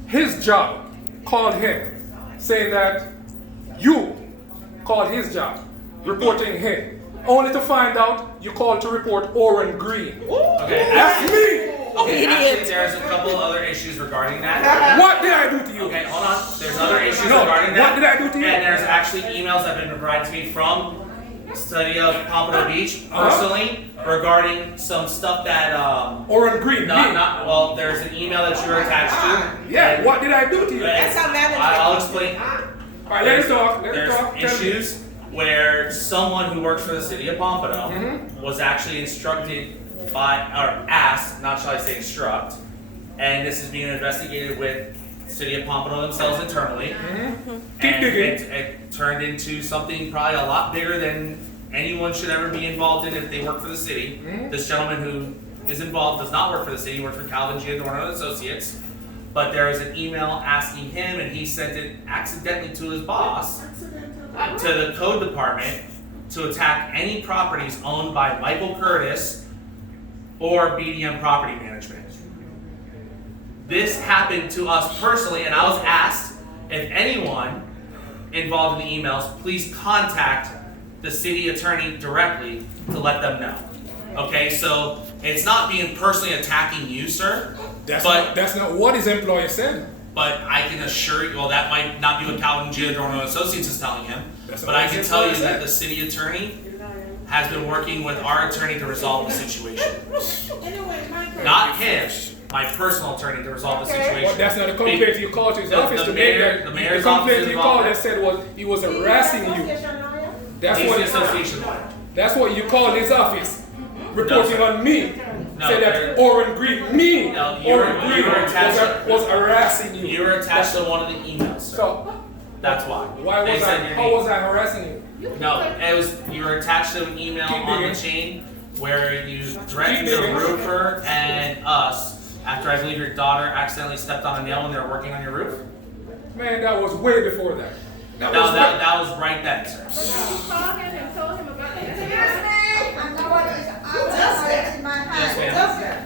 his job called him, saying that you called his job, reporting him, only to find out you called to report Oren Green. Okay, That's me! Okay, actually, there's a couple other issues regarding that. What did I do to you? Okay, hold on. There's other issues No, regarding that. what did I do to you? And there's actually emails that have been provided to me from study of Pompano Beach personally regarding some stuff that Oren Green. well, there's an email that you were attached to. Yeah, and- what did I do to you? and I'll explain. All right, let us talk. There's issues where someone who works for the city of Pompano was actually instructed by, or asked, not shall I say instruct, and this is being investigated with City of Pompano themselves internally. And it turned into something probably a lot bigger than anyone should ever be involved in if they work for the city. This gentleman who is involved does not work for the city, he works for Calvin Giordano and Associates. But there was an email asking him, and he sent it accidentally to his boss, to the code department, to attack any properties owned by Michael Curtis or BDM Property Management. This happened to us personally, and I was asked if anyone involved in the emails, please contact the city attorney directly to let them know. Okay, so it's not being personally attacking you, sir. That's not what his employer said. But I can assure you, well, that might not be what Calvin Giordano Associates is telling him. That's But not I what can his tell you employer that the city attorney has been working with our attorney to resolve the situation. Not him, my personal attorney to resolve the situation. Well, that's not a complaint you called to his office to make that. The mayor's the complaint office is you called involved. that said was he was harassing you. That's He's what the association lawyer. That's what you called his office, reporting sir. on me. No, Said that Oren Green, Oren Green was harassing you. You were attached to one of the emails, sir. So That's why. why They was said I? your How name. was I harassing you? No, it was, you were attached to an email Keep on the digging. chain where you threatened Keep the digging. roofer and us after I believe your daughter accidentally stepped on a nail when they were working on your roof. Man, that was way before that. That was right then, sir. Justin, my Yes, ma'am.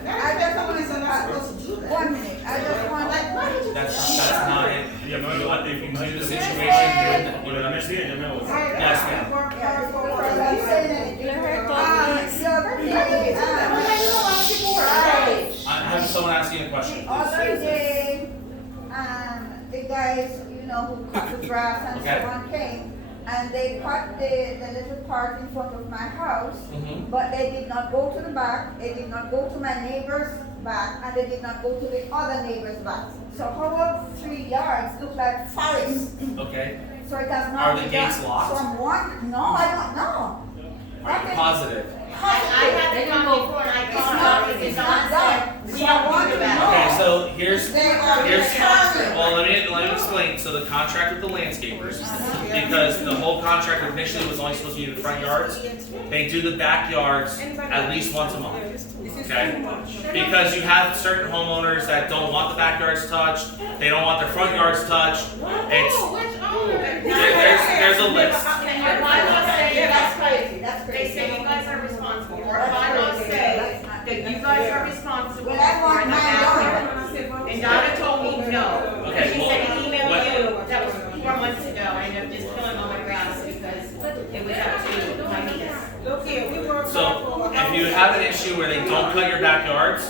I just want to 1 minute. I just want That's not it. You knew the situation, you would understand. Yes, ma'am. I'm having someone asking a question. Other day, the guys, who cut the grass and Okay. so on came, and they cut the little part in front of my house, but they did not go to the back, they did not go to my neighbor's back, and they did not go to the other neighbor's back. So how 3 yards look like forest? Okay. So it has not Are the been gates done. locked? So I'm wondering, no, I don't know. Are you positive? I had to come before and I called it, it's not done. We don't do that. Okay, so here's They well, let me explain. So the contract with the landscapers, because the whole contract initially was only supposed to be the front yards, they do the backyards at least once a month. Okay? Because you have certain homeowners that don't want the backyards touched, they don't want their front yards touched. It's there's a list. And your bylaws say That's crazy, that's They crazy. say you guys are responsible. Our bylaws say that you guys are responsible Well, I want for the mine backyard. And Donna told me no. Okay, And she well, said an email what- you that was 4 months ago, and I'm just killing all my grass because it was up to my niece. Look here, we work So if you have an issue where they don't cut your backyards,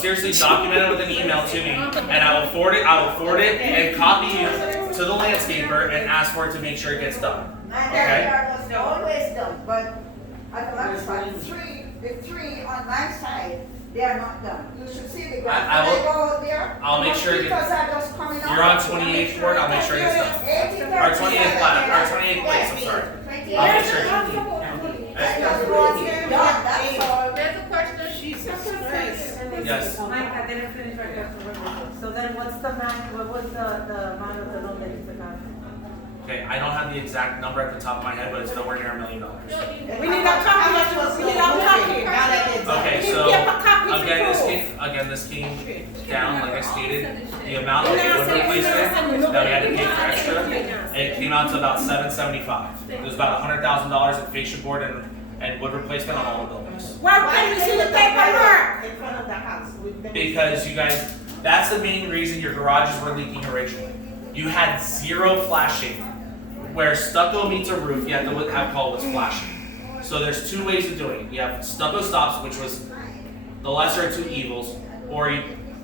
seriously, document it with an email to me, and I will forward it and copy you to the landscaper and ask for it to make sure it gets done. And Okay? they are almost always done, but as a matter of fact, the three on my side, they are not done. You should see the grass. I will- When I go out there, I'll make sure it because gets- are just coming out. You're on 28th court, I'll make sure it gets done. 80, Or 28th plat, or 28th place, I'm sorry. I'll make sure. That's all. There's a question. Yes. Mike, I didn't finish my question. So then what's the what was the amount of the loan that you took out? Okay, I don't have the exact number at the top of my head, but it's nowhere near $1 million. We need a copy. We need a copy. Okay, so Give a copy to again, this came down, like I stated, the amount of wood replacement that we had to pay for extra, it came out to about $775. It was about $100,000 in fascia board and wood replacement on all the buildings. Why can't we see the paperwork? In front of the house. Because you guys, that's the main reason your garages were leaking originally. You had zero flashing. Where stucco meets a roof, you have to have call what's flashing. So there's two ways of doing it. You have stucco stops, which was the lesser of two evils, or you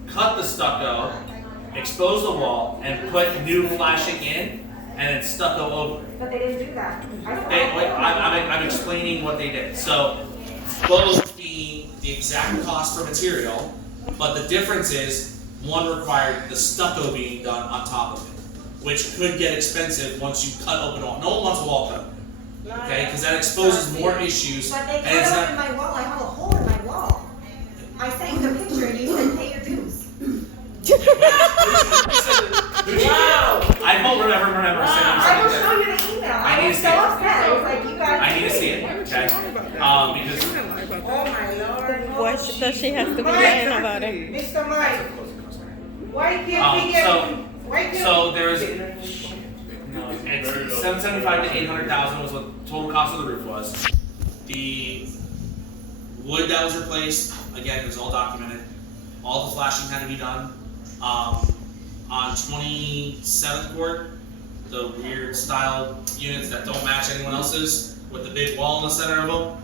cut the stucco, expose the wall, and put new flashing in, and then stucco over. But they didn't do that. I'm explaining what they did. So both being the exact cost for material, but the difference is one required the stucco being done on top of it, which could get expensive once you cut open a wall. No one wants a wall cut. Okay, because that exposes more issues. But they and it's cut not, open my wall, I have a hole in my wall. I sent you the picture and you said pay your dues. Wow! I don't remember I will saying show that. you the email. I I need was to so see it. upset. I was like, you guys. I need to see it, okay? Because Oh my Lord. Why does she have to be lying about it? Mr. Mike, why can't we get, why can't? so there's it's 775 to 800,000 was what the total cost of the roof was. The wood that was replaced, again, it was all documented. All the flashing had to be done. On 27th court, the weird style units that don't match anyone else's with the big wall in the center of them,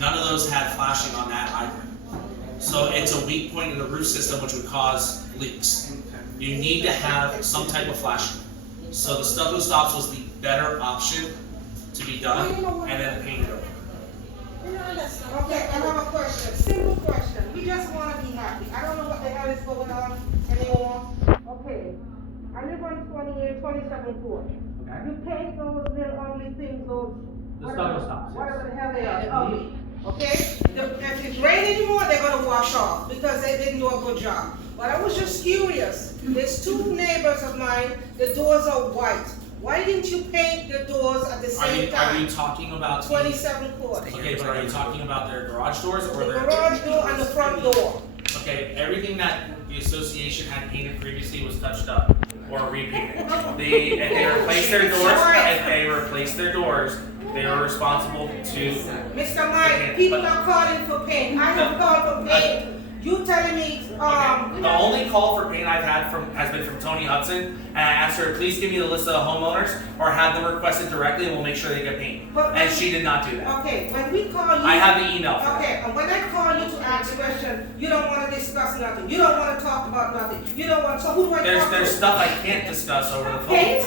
none of those had flashing on that either. So it's a weak point in the roof system which would cause leaks. You need to have some type of flashing. So the stucco stops was the better option to be done, and then painted over. Okay, I have a question, simple question. We just wanna be happy. I don't know what the hell is going on anymore. Okay, I live on 27 court. Okay. You paint those little ugly things, those. The stucco stops, yes. Whatever the hell they are, ugly. Okay? If it's raining anymore, they're gonna wash off because they didn't do a good job. But I was just curious. There's two neighbors of mine, the doors are white. Why didn't you paint the doors at the same Are time? you talking about 27 court. Okay, but are you talking about their garage doors or The their garage door and the front door. Okay, everything that the association had painted previously was touched up or repainted. If they replaced their doors, they were responsible to. Mr. Mike, people are calling for paint. I have called for paint. You telling me, The only call for paint I've had has been from Tony Hudson, and I asked her, please give me the list of the homeowners or have them request it directly and we'll make sure they get paint. And she did not do that. okay, when we call you. I have the email for Okay, and when I call you to ask questions, you don't wanna discuss nothing. You don't wanna talk about nothing. You don't want, so who do I talk to? There's stuff I can't discuss over the phone. Paint?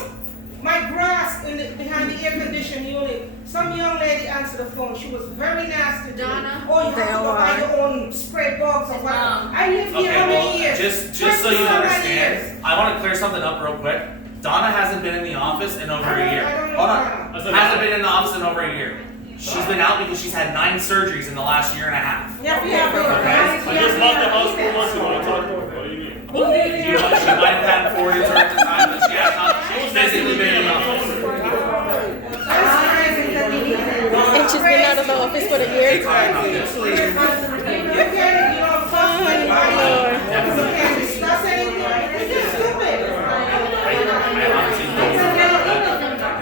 My grass behind the air conditioning unit, some young lady answered the phone, she was very nasty to me. Donna? Oh, you have to go buy your own spray bugs or whatever. I lived here Okay, how well, many years? just so you 20 some understand, years. I want to clear something up real quick. Donna hasn't been in the office in over a year. I don't know Hold Donna. on. Hasn't been in the office in over a year. She's been out because she's had 9 surgeries in the last year and a half. Yeah, yeah, Okay. I just left the house 4 months ago. I talked to her. What do you need? She might have had 4 years at the time, but she has not physically been in the office. And she's been out of the office for a year. You can't discuss anything. It's just stupid.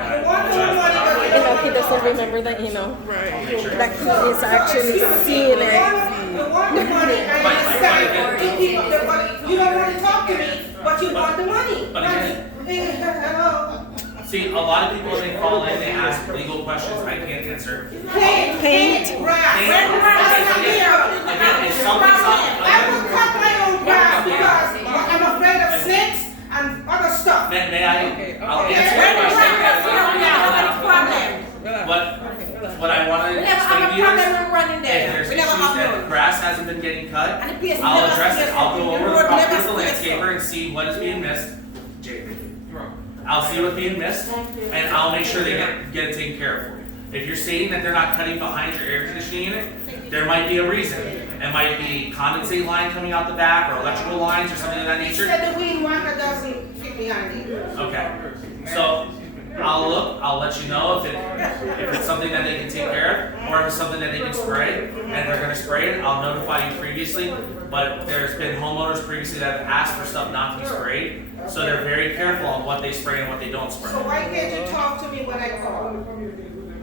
You know, he doesn't remember the email. That he is actually seeing it. You want the money, I understand. You don't want to talk to me, but you want the money. But again- Hello. See, a lot of people, when they call in, they ask legal questions I can't answer. Paint, grass. Paint. That's not here. Again, if something's not. I will cut my own grass because I'm afraid of snakes and other stuff. May I? hasn't been getting cut, And the PS I'll never address it. cleared I'll go up. over The the road property never with the cleared landscaper and see what is being missed. Jay, I'll see what's being missed, and I'll make sure they get it taken care of for you. If you're saying that they're not cutting behind your air conditioning unit, there might be a reason. It might be condensate line coming out the back, or electrical lines, or something of that He nature. said the wind whacker doesn't fit behind it. Okay, so I'll look, I'll let you know if it's something that they can take care of, or if it's something that they can spray, and they're gonna spray it, I'll notify you previously. But there's been homeowners previously that have asked for stuff not to be sprayed, so they're very careful on what they spray and what they don't spray. So why can't you talk to me when I call?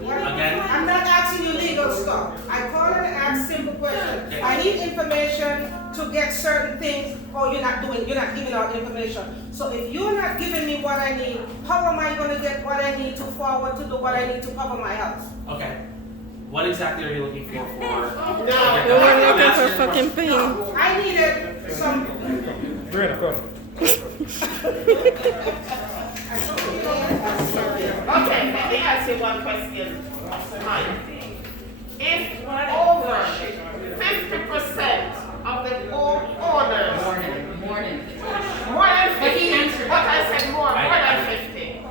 Again? I'm not asking you legal stuff. I call and ask simple questions. I need information to get certain things, or you're not giving out information. So if you're not giving me what I need, how am I gonna get what I need to forward to do what I need to cover my house? Okay. What exactly are you looking for? We're looking for fucking pain. I needed some. Brenda, come. Okay, let me ask you one question. Mike. If over 50% of the owners, more than 50, what I said more than 50,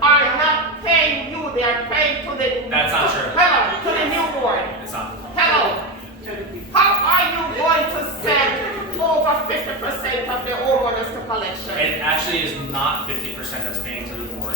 are not paying you, they are paying to the... That's not true. Hello, to the new board. It's not. Hello. How are you going to send over 50% of the homeowners to collection? It actually is not 50% that's paying to the board.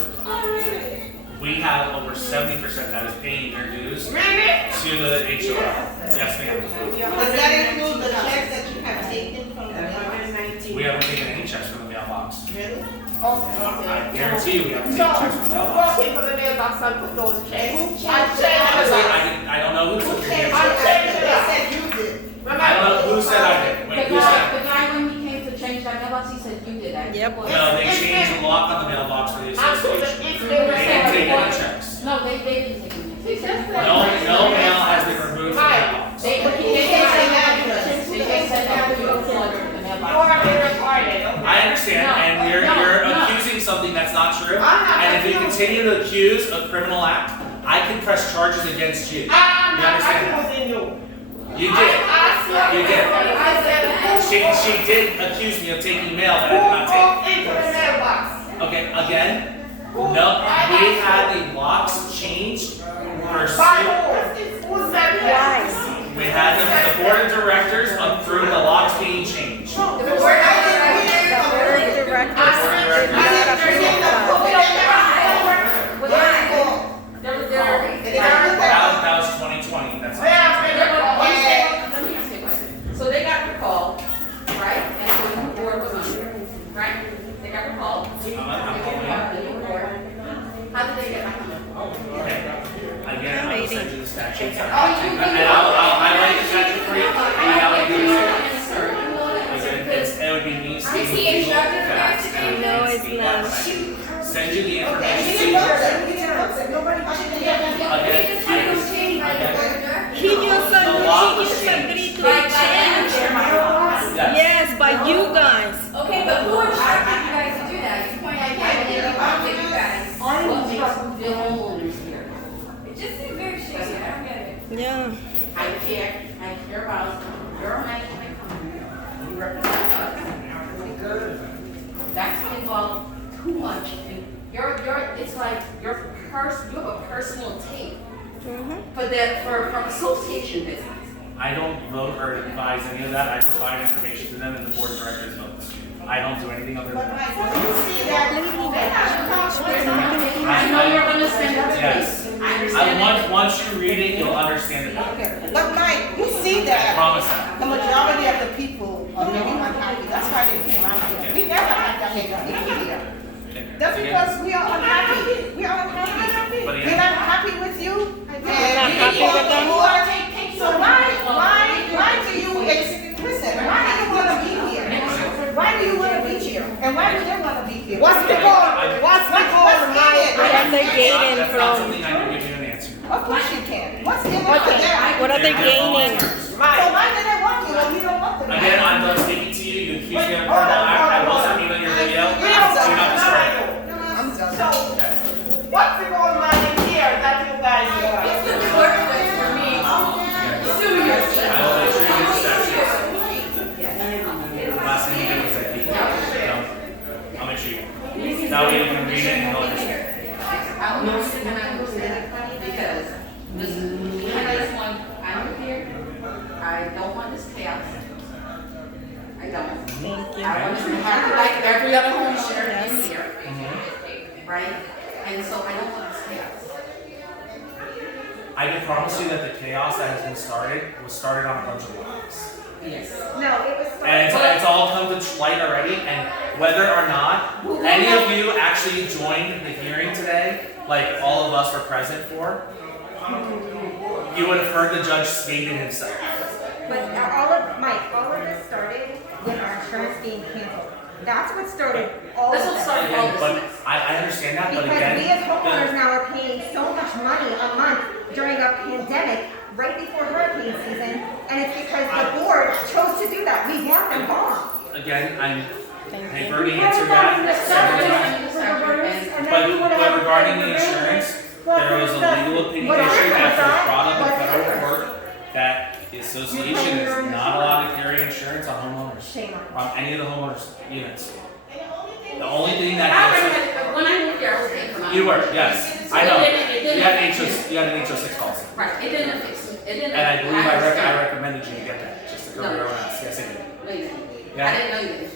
We have over 70% that is paying their dues to the HOA. Yes, ma'am. Does that include the checks that you have taken from the mailbox? We haven't taken any checks from the mailbox. Really? I guarantee you we haven't So, taken checks from the who mailbox. walked into the mailbox and put those checks? Honestly, I don't know who took your I checks. changed They it. said you did. I don't know who said I did. Wait, who said? The guy when he came to change that mailbox, he said you did that. Yep. No, they changed the lock on the mailbox for the association. They They didn't take any checks. No, they didn't take it. No mail has been removed from the mailbox. They said that we were flooded in the You mailbox. are being recorded, okay? I understand, and you're accusing something that's not true. And if you continue to accuse a criminal act, I can press charges against you. I'm You not understand that? accusing you. You did. You did. I said, She did accuse me of taking mail that I who did not walked take. into the mailbox? Okay, again, no, we had the locks changed By pursuant. who? Who said that? We had the board of directors approved the locks being changed. The board of directors did not approve That was 2020, that's all. Let me ask you a question. So they got recalled, right? And so the new board was under, right? They got recalled. I'm The new board. How did they get back on? Okay. Again, I will send you the statutes. Oh, And I'll highlight the statute for you, and I'll give you it would be me stating legal facts, and No, it's stating not. that. Send you the Okay, information. we so didn't you know can- that. We didn't know that. Nobody should be He just agreed to a change. Yes, by you guys. Okay, but who instructed you guys to do that? You point out, yeah, they instructed you guys. What makes the homeowners here? It just seems very shady, I don't get it. Yeah. I care about your management company. You represent us. That's involved too much. And it's like you have a personal take for association business. I don't vote or advise any of that. I provide information to them and the board of directors votes. I don't do anything other than that. I know you're gonna send it to Yes. me. I understand. Once you read it, you'll understand it. Okay, but Mike, you see I that promise that. the majority of the people are very unhappy. That's why they came out here. We never had that many people here. That's because we are unhappy. We are unhappy. But We're not happy with you. And You're not happy with them? So why do you, listen, why do you want to be here? Why do you want to be here? And why do they want to be here? What's the goal? What's the goal, Mike? What are they gaining That's not from? something I can give you an answer. Of course you can. What's in it for them? What are they gaining? So why do they want you when you don't want them? Again, I'm done speaking to you. You accuse me of a criminal act. I will subpoena your video. Do not destroy it. So, what's the gold mine in here that you guys want? It's the clerk that's for me. Sue yourself. I will make sure you get the statute. don't. Thank you. I want to have like every other homeowner in here, right? And so I don't want this chaos. I can promise you that the chaos that has been started was started on a bunch of lies. Yes. No, it was started. And it's all come to light already, and whether or not any of you actually joined the hearing today, like all of us were present for, you would have heard the judge stating himself. But all of this started with our insurance being canceled. That's what started all of That's what this. started all Again, this. but I understand that, but Because again, we as homeowners the- now are paying so much money a month during a pandemic, right before hurricane season, and it's because the board chose to do that. We want them gone. again, I've already answered that several times. But regarding the insurance, there was a legal opinion issue after it was brought up in federal court that the association is not allowed to carry insurance on homeowners, on any of the homeowners' units. The only thing that When I moved here, I was paying for mine. you were, yes, I know. You had an HO6 policy. Right, it didn't fix it. It didn't. And I believe I understand. recommended you to get that, just to cover your own ass. Yes, I did. No, you didn't. Yeah. I didn't know you did.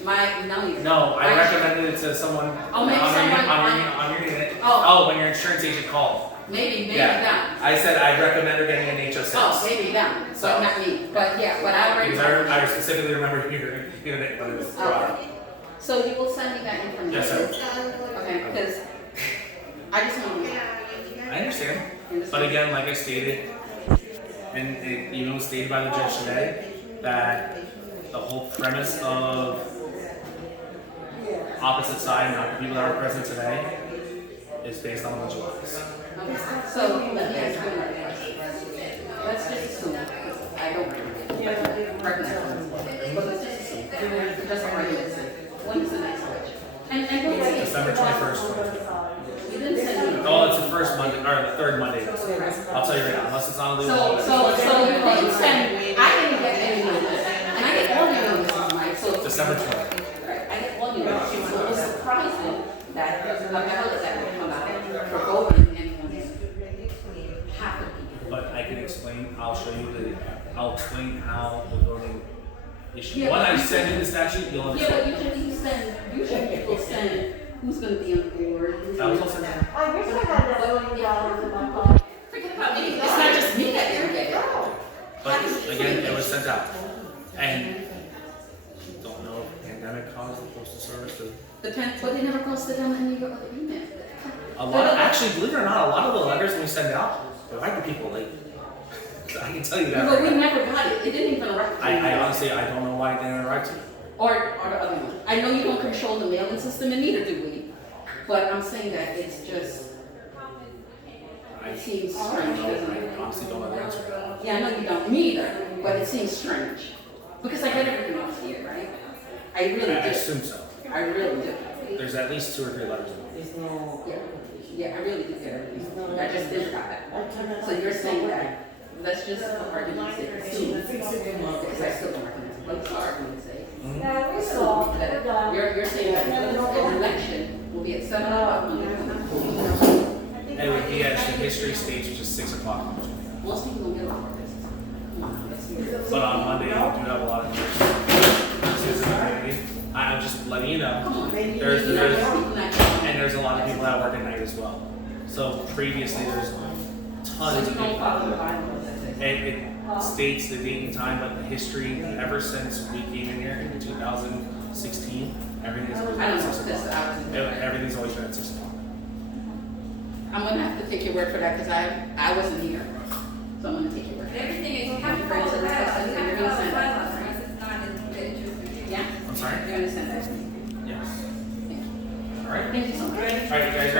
No, you didn't. No, I Right. recommended it to someone Oh, maybe someone on your unit. Oh. When your insurance agent called. Maybe Yeah. down. I said I'd recommend her getting an HO6. Oh, maybe down. So not me. But yeah, but I already. Because I specifically remember your unit when it was brought up. Okay. So you will send me that information? Yes, sir. Okay, because I just want to. I understand. But again, like I stated, and it even was stated by the judge today, that the whole premise of opposite side, not the people that are present today, is based on a bunch of lies. So let me ask you another question. Let's just assume, because I don't recognize this, but let's just assume, just for argument's sake, when is the next election? And don't say December 21st. You didn't say me. Oh, it's the first Monday, or the third Monday. I'll tell you right now, unless it's on a legal holiday. So you didn't send, I didn't get any notice, and I get all your notices, Mike, so. December 20th. Right, I get all your notices, so it was surprising that a ballot that would come out for voting and half of people. But I can explain, I'll explain how the voting issue. Yeah, When but I you send said- you the statute, you'll Yeah, understand. but usually people send who's gonna be on the board. That was all sent out. I wish I had that $1 million in my pocket. Forget about me, it's not just me that didn't get it. But again, it was sent out. And don't know if pandemic caused the postal service to. But they never posted on any of your other emails. Actually, believe it or not, a lot of the letters we send out, they write to people late. I can tell you that. But right we now. never got it, it didn't even arrive. I honestly, I don't know why it didn't arrive to you. Or the other one. I know you don't control the mailing system, and neither do we. But I'm saying that it's just, it seems strange, doesn't it? I honestly don't know the answer to that. Yeah, I know you don't, me either, but it seems strange. Because I get everything else here, right? I really do. I assume so. I really do. There's at least 2 or 3 letters in there. Yeah, I really do get everything. I just didn't got that. So you're saying that, let's just for argument's sake, assume, because I still don't recognize it, but for argument's sake. Yeah, we saw, we're done. You're saying that the election will be at 7 o'clock on the It would be at the history stage, which is 6 o'clock. Most people don't get a lot of this. Come on, let's hear it. But on Monday, you do have a lot of citizens in the community. I'm just letting you know. There's a lot of people that work at night as well. So previously, there's tons So of you don't people. follow the Bible, as I say. It states the date and time, but the history, ever since we came in here in 2016, everything's always been I don't at know, 6 because o'clock. I was. Everything's always been at 6 o'clock. I'm gonna have to take your word for that, because I wasn't here. So I'm gonna take your word. Everything is, you Have have to to bring follow it to the the bylaws, council, you you're have to gonna follow send the that. bylaws, or else it's not in the interest. Yeah? I'm sorry? You're gonna send that to me. Yes. Thank you. All right. Thank you so much. All right, you guys